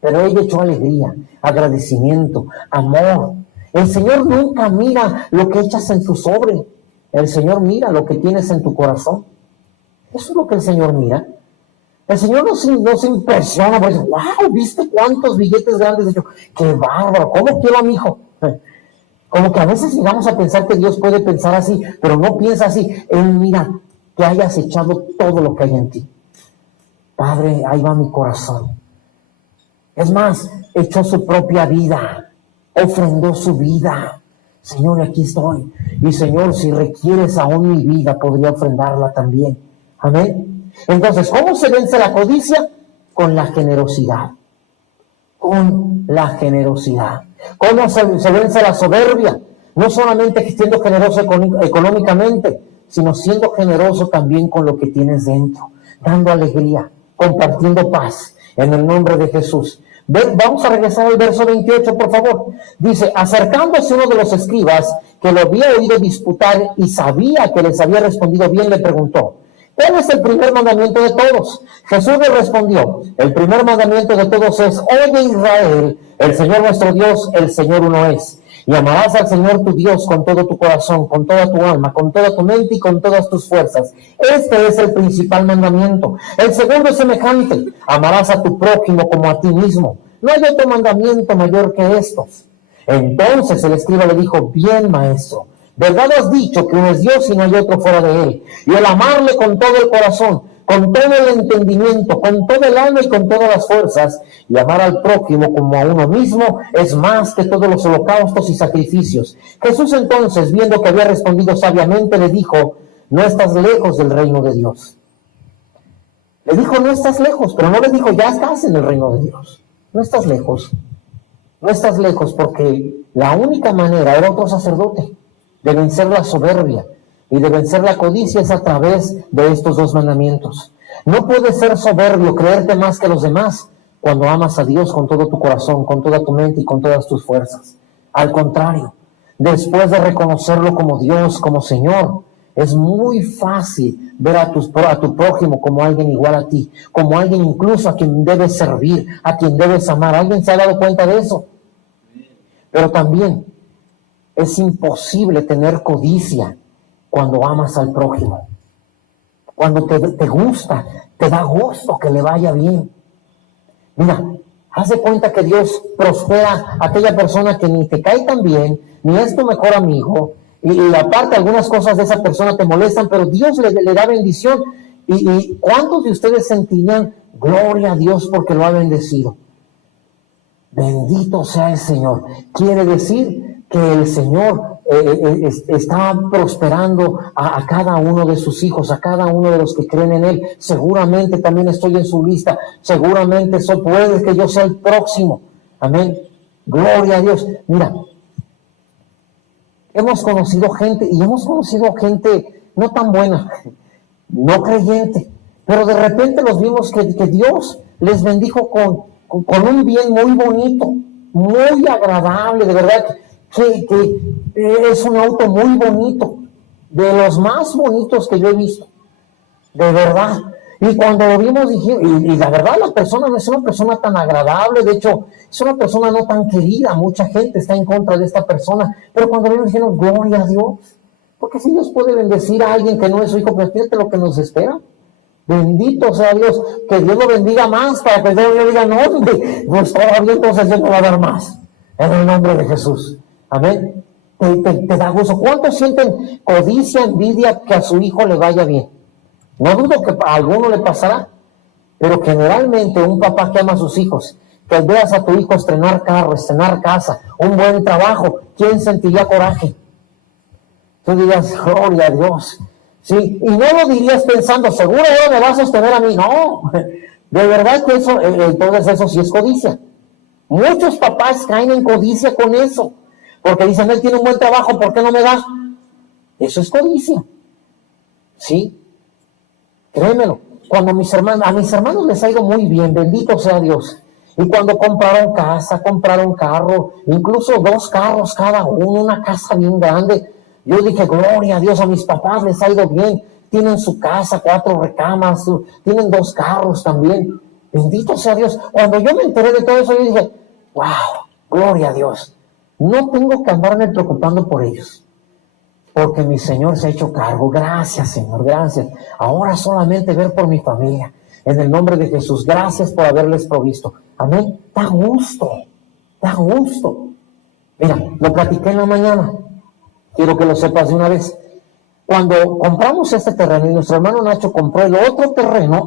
pero ella echó alegría, agradecimiento, amor. El Señor nunca mira lo que echas en tu sobre, el Señor mira lo que tienes en tu corazón. Eso es lo que el Señor mira. El Señor no se impresiona, pues, wow, ¿viste cuántos billetes grandes? ¡Qué bárbaro! ¿Cómo quiero a mi hijo? Como que a veces llegamos a pensar que Dios puede pensar así, pero no piensa así. Él mira que hayas echado todo lo que hay en ti. Padre, ahí va mi corazón. Es más, echó su propia vida, ofrendó su vida. Señor, aquí estoy. Y Señor, si requieres aún mi vida, podría ofrendarla también. Amén. Entonces, ¿cómo se vence la codicia? Con la generosidad. Con la generosidad. ¿Cómo se vence la soberbia? No solamente siendo generoso económicamente, sino siendo generoso también con lo que tienes dentro, dando alegría, compartiendo paz, en el nombre de Jesús. Vamos a regresar al verso 28, por favor. Dice: acercándose uno de los escribas, que lo había oído disputar y sabía que les había respondido bien, le preguntó: ¿cuál es el primer mandamiento de todos? Jesús le respondió: el primer mandamiento de todos es: oye Israel, el Señor nuestro Dios, el Señor uno es. Y amarás al Señor tu Dios con todo tu corazón, con toda tu alma, con toda tu mente y con todas tus fuerzas. Este es el principal mandamiento. El segundo es semejante: amarás a tu prójimo como a ti mismo. No hay otro mandamiento mayor que estos. Entonces el escriba le dijo: bien, maestro, verdad has dicho que uno es Dios y no hay otro fuera de él. Y el amarle con todo el corazón, con todo el entendimiento, con todo el alma y con todas las fuerzas, y amar al prójimo como a uno mismo, es más que todos los holocaustos y sacrificios. Jesús entonces, viendo que había respondido sabiamente, le dijo: no estás lejos del reino de Dios. Le dijo: no estás lejos, pero no le dijo: ya estás en el reino de Dios. No estás lejos. No estás lejos, porque la única manera, era otro sacerdote, de vencer la soberbia y de vencer la codicia es a través de estos 2 mandamientos. No puedes ser soberbio, creerte más que los demás, cuando amas a Dios con todo tu corazón, con toda tu mente y con todas tus fuerzas. Al contrario, después de reconocerlo como Dios, como Señor, es muy fácil ver a tu prójimo como alguien igual a ti, como alguien incluso a quien debes servir, a quien debes amar. ¿Alguien se ha dado cuenta de eso? Pero también es imposible tener codicia cuando amas al prójimo. Cuando te gusta, te da gusto que le vaya bien. Mira, haz de cuenta que Dios prospera a aquella persona que ni te cae tan bien, ni es tu mejor amigo, y aparte algunas cosas de esa persona te molestan, pero Dios le da bendición. ¿Y cuántos de ustedes sentirían gloria a Dios porque lo ha bendecido? Bendito sea el Señor. Quiere decir que el Señor está prosperando a cada uno de sus hijos, a cada uno de los que creen en Él. Seguramente también estoy en su lista. Seguramente puede que yo sea el próximo. Amén. Gloria a Dios. Mira, hemos conocido gente no tan buena, no creyente, pero de repente los vimos que Dios les bendijo con un bien muy bonito, muy agradable, de verdad, que es un auto muy bonito, de los más bonitos que yo he visto, de verdad. Y cuando lo vimos dijimos, y la verdad la persona no es una persona tan agradable, de hecho es una persona no tan querida, mucha gente está en contra de esta persona, pero cuando vimos dijimos, gloria a Dios, porque si Dios puede bendecir a alguien que no es su hijo, pues fíjate lo que nos espera. Bendito sea Dios, que Dios lo bendiga más para que Dios le diga, no, pues todavía entonces Dios no va a dar más, en el nombre de Jesús. Amén. Te da gusto. ¿Cuántos sienten codicia, envidia que a su hijo le vaya bien? No dudo que a alguno le pasará, pero generalmente un papá que ama a sus hijos, que veas a tu hijo estrenar carro, estrenar casa, un buen trabajo, ¿quién sentiría coraje? Tú dirías, gloria a Dios. Sí, y no lo dirías pensando, seguro ahora me va a sostener a mí. No, de verdad que eso, entonces eso sí es codicia. Muchos papás caen en codicia con eso, porque dicen, él tiene un buen trabajo, ¿por qué no me da? Eso es codicia. Sí, créemelo. Cuando a mis hermanos les ha ido muy bien, bendito sea Dios. Y cuando compraron casa, compraron carro, incluso 2 carros cada uno, una casa bien grande. Yo dije, gloria a Dios, a mis papás les ha ido bien. Tienen su casa, 4 recámaras, tienen 2 carros también. Bendito sea Dios. Cuando yo me enteré de todo eso, yo dije, wow, gloria a Dios. No tengo que andarme preocupando por ellos, porque mi Señor se ha hecho cargo. Gracias, Señor, gracias. Ahora solamente ver por mi familia. En el nombre de Jesús, gracias por haberles provisto. Amén. Da gusto, da gusto. Mira, lo platiqué en la mañana. Quiero que lo sepas de una vez. Cuando compramos este terreno y nuestro hermano Nacho compró el otro terreno,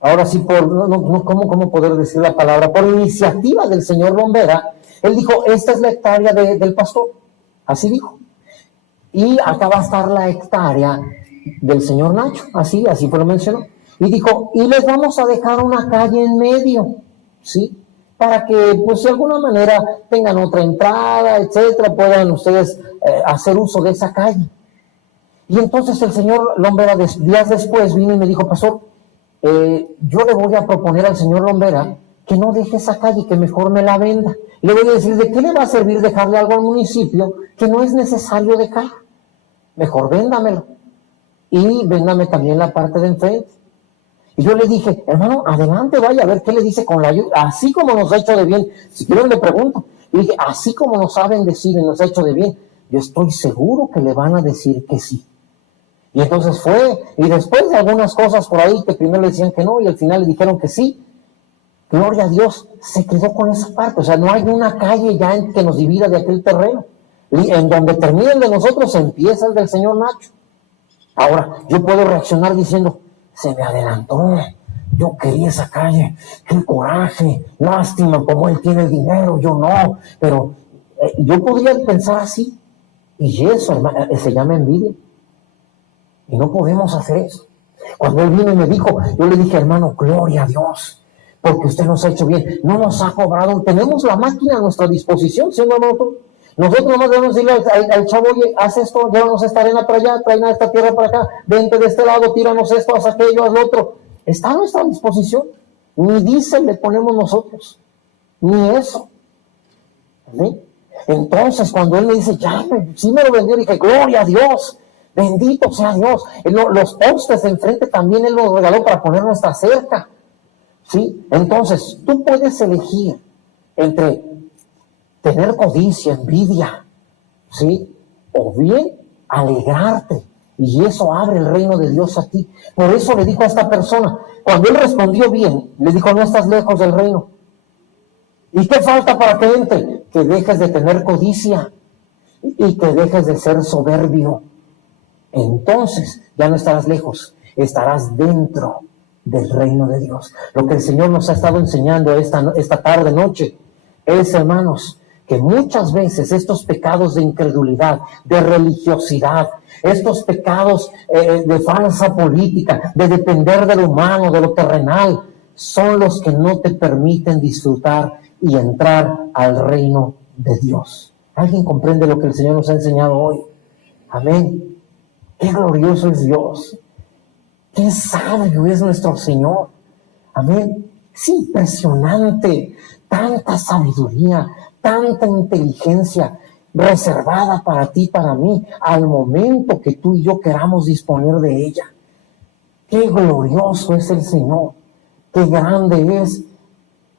ahora sí, ¿cómo poder decir la palabra? Por iniciativa del señor Lombera, él dijo, esta es la hectárea del pastor. Así dijo. Y acá va a estar la hectárea del señor Nacho. Así fue lo mencionó. Y dijo, y les vamos a dejar una calle en medio, ¿sí? Para que, pues, de alguna manera tengan otra entrada, etcétera, puedan ustedes hacer uso de esa calle. Y entonces el señor Lombera, días después, vino y me dijo, pastor, yo le voy a proponer al señor Lombera que no deje esa calle, que mejor me la venda. Le voy a decir, ¿de qué le va a servir dejarle algo al municipio que no es necesario dejar? Mejor véndamelo. Y véndame también la parte de enfrente. Y yo le dije, hermano, adelante, vaya a ver qué le dice con la ayuda. Así como nos ha hecho de bien, si quieren le pregunto. Y dije, así como nos saben decir y nos ha hecho de bien, yo estoy seguro que le van a decir que sí. Y entonces fue, y después de algunas cosas por ahí que primero le decían que no y al final le dijeron que sí, gloria a Dios, se quedó con esa parte. O sea, no hay una calle ya que nos divida de aquel terreno. Y en donde termina el de nosotros empieza el del señor Nacho. Ahora, yo puedo reaccionar diciendo, se me adelantó, yo quería esa calle, qué coraje, lástima, como él tiene el dinero, yo no. Pero yo podría pensar así, y eso, hermano, se llama envidia. Y no podemos hacer eso. Cuando él vino y me dijo, yo le dije, hermano, gloria a Dios, porque usted nos ha hecho bien, no nos ha cobrado, tenemos la máquina a nuestra disposición, ¿sí, hermano? Nosotros nomás debemos decirle al chavo, oye, haz esto, llévanos esta arena para allá, trae esta tierra para acá, vente de este lado, tíranos esto, haz aquello, haz lo otro. Está a nuestra disposición. Ni diésel le ponemos nosotros, ni eso. ¿Sí? Entonces, cuando él me dice, ya, sí me lo vendió, dije, gloria a Dios. Bendito sea Dios. Los postes de enfrente también él nos regaló para poner nuestra cerca. ¿Sí? Entonces, tú puedes elegir entre tener codicia, envidia, ¿sí? O bien alegrarte. Y eso abre el reino de Dios a ti. Por eso le dijo a esta persona, cuando él respondió bien, le dijo, no estás lejos del reino. ¿Y qué falta para que entre? Que dejes de tener codicia y que dejes de ser soberbio. Entonces ya no estarás lejos, estarás dentro del reino de Dios. Lo que el Señor nos ha estado enseñando esta tarde, noche, es, hermanos, que muchas veces estos pecados de incredulidad, de religiosidad, estos pecados de falsa política, de depender de lo humano, de lo terrenal, son los que no te permiten disfrutar y entrar al reino de Dios. ¿Alguien comprende lo que el Señor nos ha enseñado hoy? Amén. Qué glorioso es Dios. Qué sabio es nuestro Señor. Amén. Es impresionante. Tanta sabiduría, tanta inteligencia reservada para ti, para mí, al momento que tú y yo queramos disponer de ella. Qué glorioso es el Señor. Qué grande es.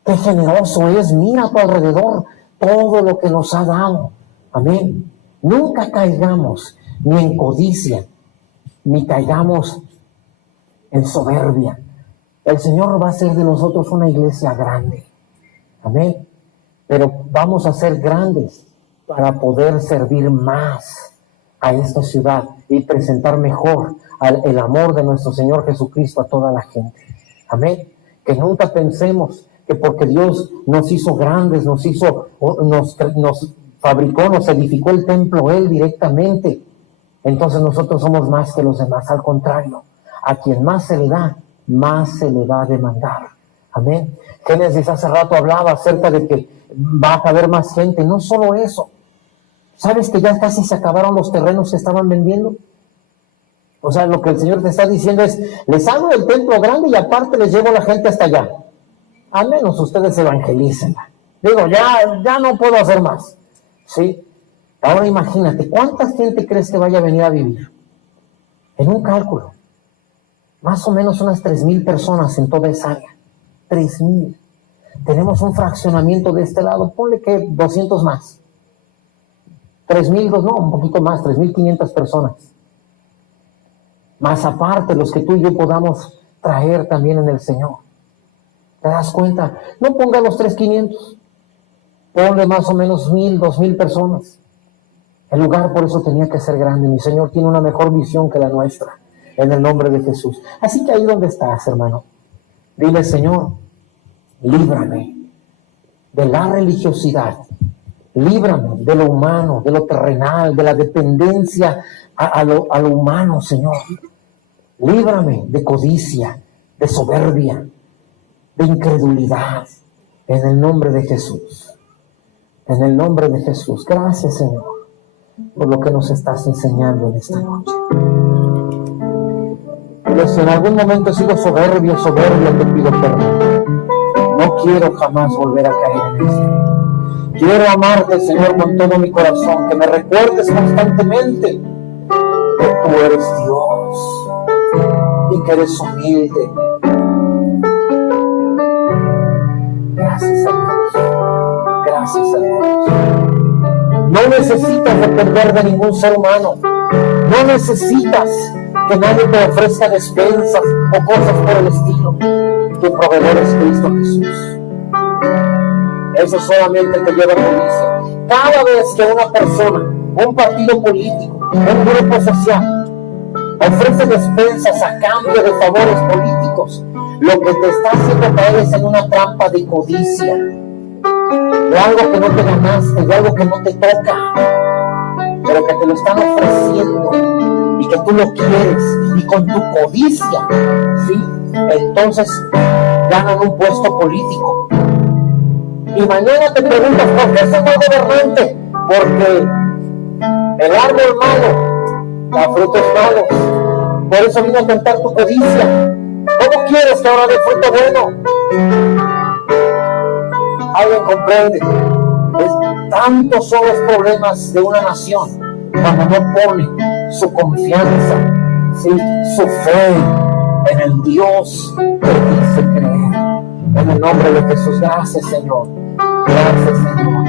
Qué generoso es. Mira a tu alrededor todo lo que nos ha dado. Amén. Nunca caigamos ni en codicia, ni caigamos en soberbia. El Señor va a hacer de nosotros una iglesia grande. Amén. Pero vamos a ser grandes para poder servir más a esta ciudad y presentar mejor el amor de nuestro Señor Jesucristo a toda la gente. Amén. Que nunca pensemos que porque Dios nos hizo grandes, nos fabricó, nos edificó el templo Él directamente, entonces nosotros somos más que los demás. Al contrario, a quien más se le da, más se le va a demandar. Amén. Génesis hace rato hablaba acerca de que va a haber más gente. No solo eso. ¿Sabes que ya casi se acabaron los terrenos que estaban vendiendo? O sea, lo que el Señor te está diciendo es, les hago el templo grande y aparte les llevo a la gente hasta allá. Al menos ustedes evangelicen. Digo, ya no puedo hacer más. ¿Sí? Ahora imagínate, ¿cuánta gente crees que vaya a venir a vivir? En un cálculo. Más o menos unas 3,000 personas en toda esa área. 3,000. Tenemos un fraccionamiento de este lado, ponle que 200 más. 3,000, no, un poquito más, 3,500 personas. Más aparte los que tú y yo podamos traer también en el Señor. ¿Te das cuenta? No ponga los 3,500. Ponle más o menos 1,000, 2,000 personas. El lugar por eso tenía que ser grande. Mi Señor tiene una mejor visión que la nuestra. En el nombre de Jesús. Así que ahí donde estás, hermano, dile, Señor, líbrame de la religiosidad, líbrame de lo humano, de lo terrenal, de la dependencia a lo humano, Señor. Líbrame de codicia, de soberbia, de incredulidad, en el nombre de Jesús. En el nombre de Jesús. Gracias, Señor, por lo que nos estás enseñando en esta noche. Pero si en algún momento he sido soberbia, te pido perdón. No quiero jamás volver a caer en eso. Quiero amarte, Señor, con todo mi corazón, que me recuerdes constantemente que tú eres Dios y que eres humilde. Gracias a Dios. Gracias a Dios. No necesitas depender de ningún ser humano. No necesitas que nadie te ofrezca despensas o cosas por el estilo. Tu proveedor es Cristo Jesús. Eso solamente te lleva a codicia. Cada vez que una persona, un partido político, un grupo social ofrece despensas a cambio de favores políticos, lo que te está haciendo caer es en una trampa de codicia, de algo que no te ganaste, de algo que no te toca, pero que te lo están ofreciendo y que tú lo quieres, y con tu codicia, ¿sí? Entonces ganan un puesto político. Y mañana te preguntas, ¿por qué soy mal gobernante? Porque el árbol malo da frutos malos. Por eso vino a tentar tu codicia. ¿Cómo quieres que ahora dé fruto bueno? ¿Alguien comprende? Tantos son los problemas de una nación cuando no pone su confianza, ¿sí?, su fe en el Dios que dice creer. En el nombre de Jesús, gracias, Señor. Gracias, Señor.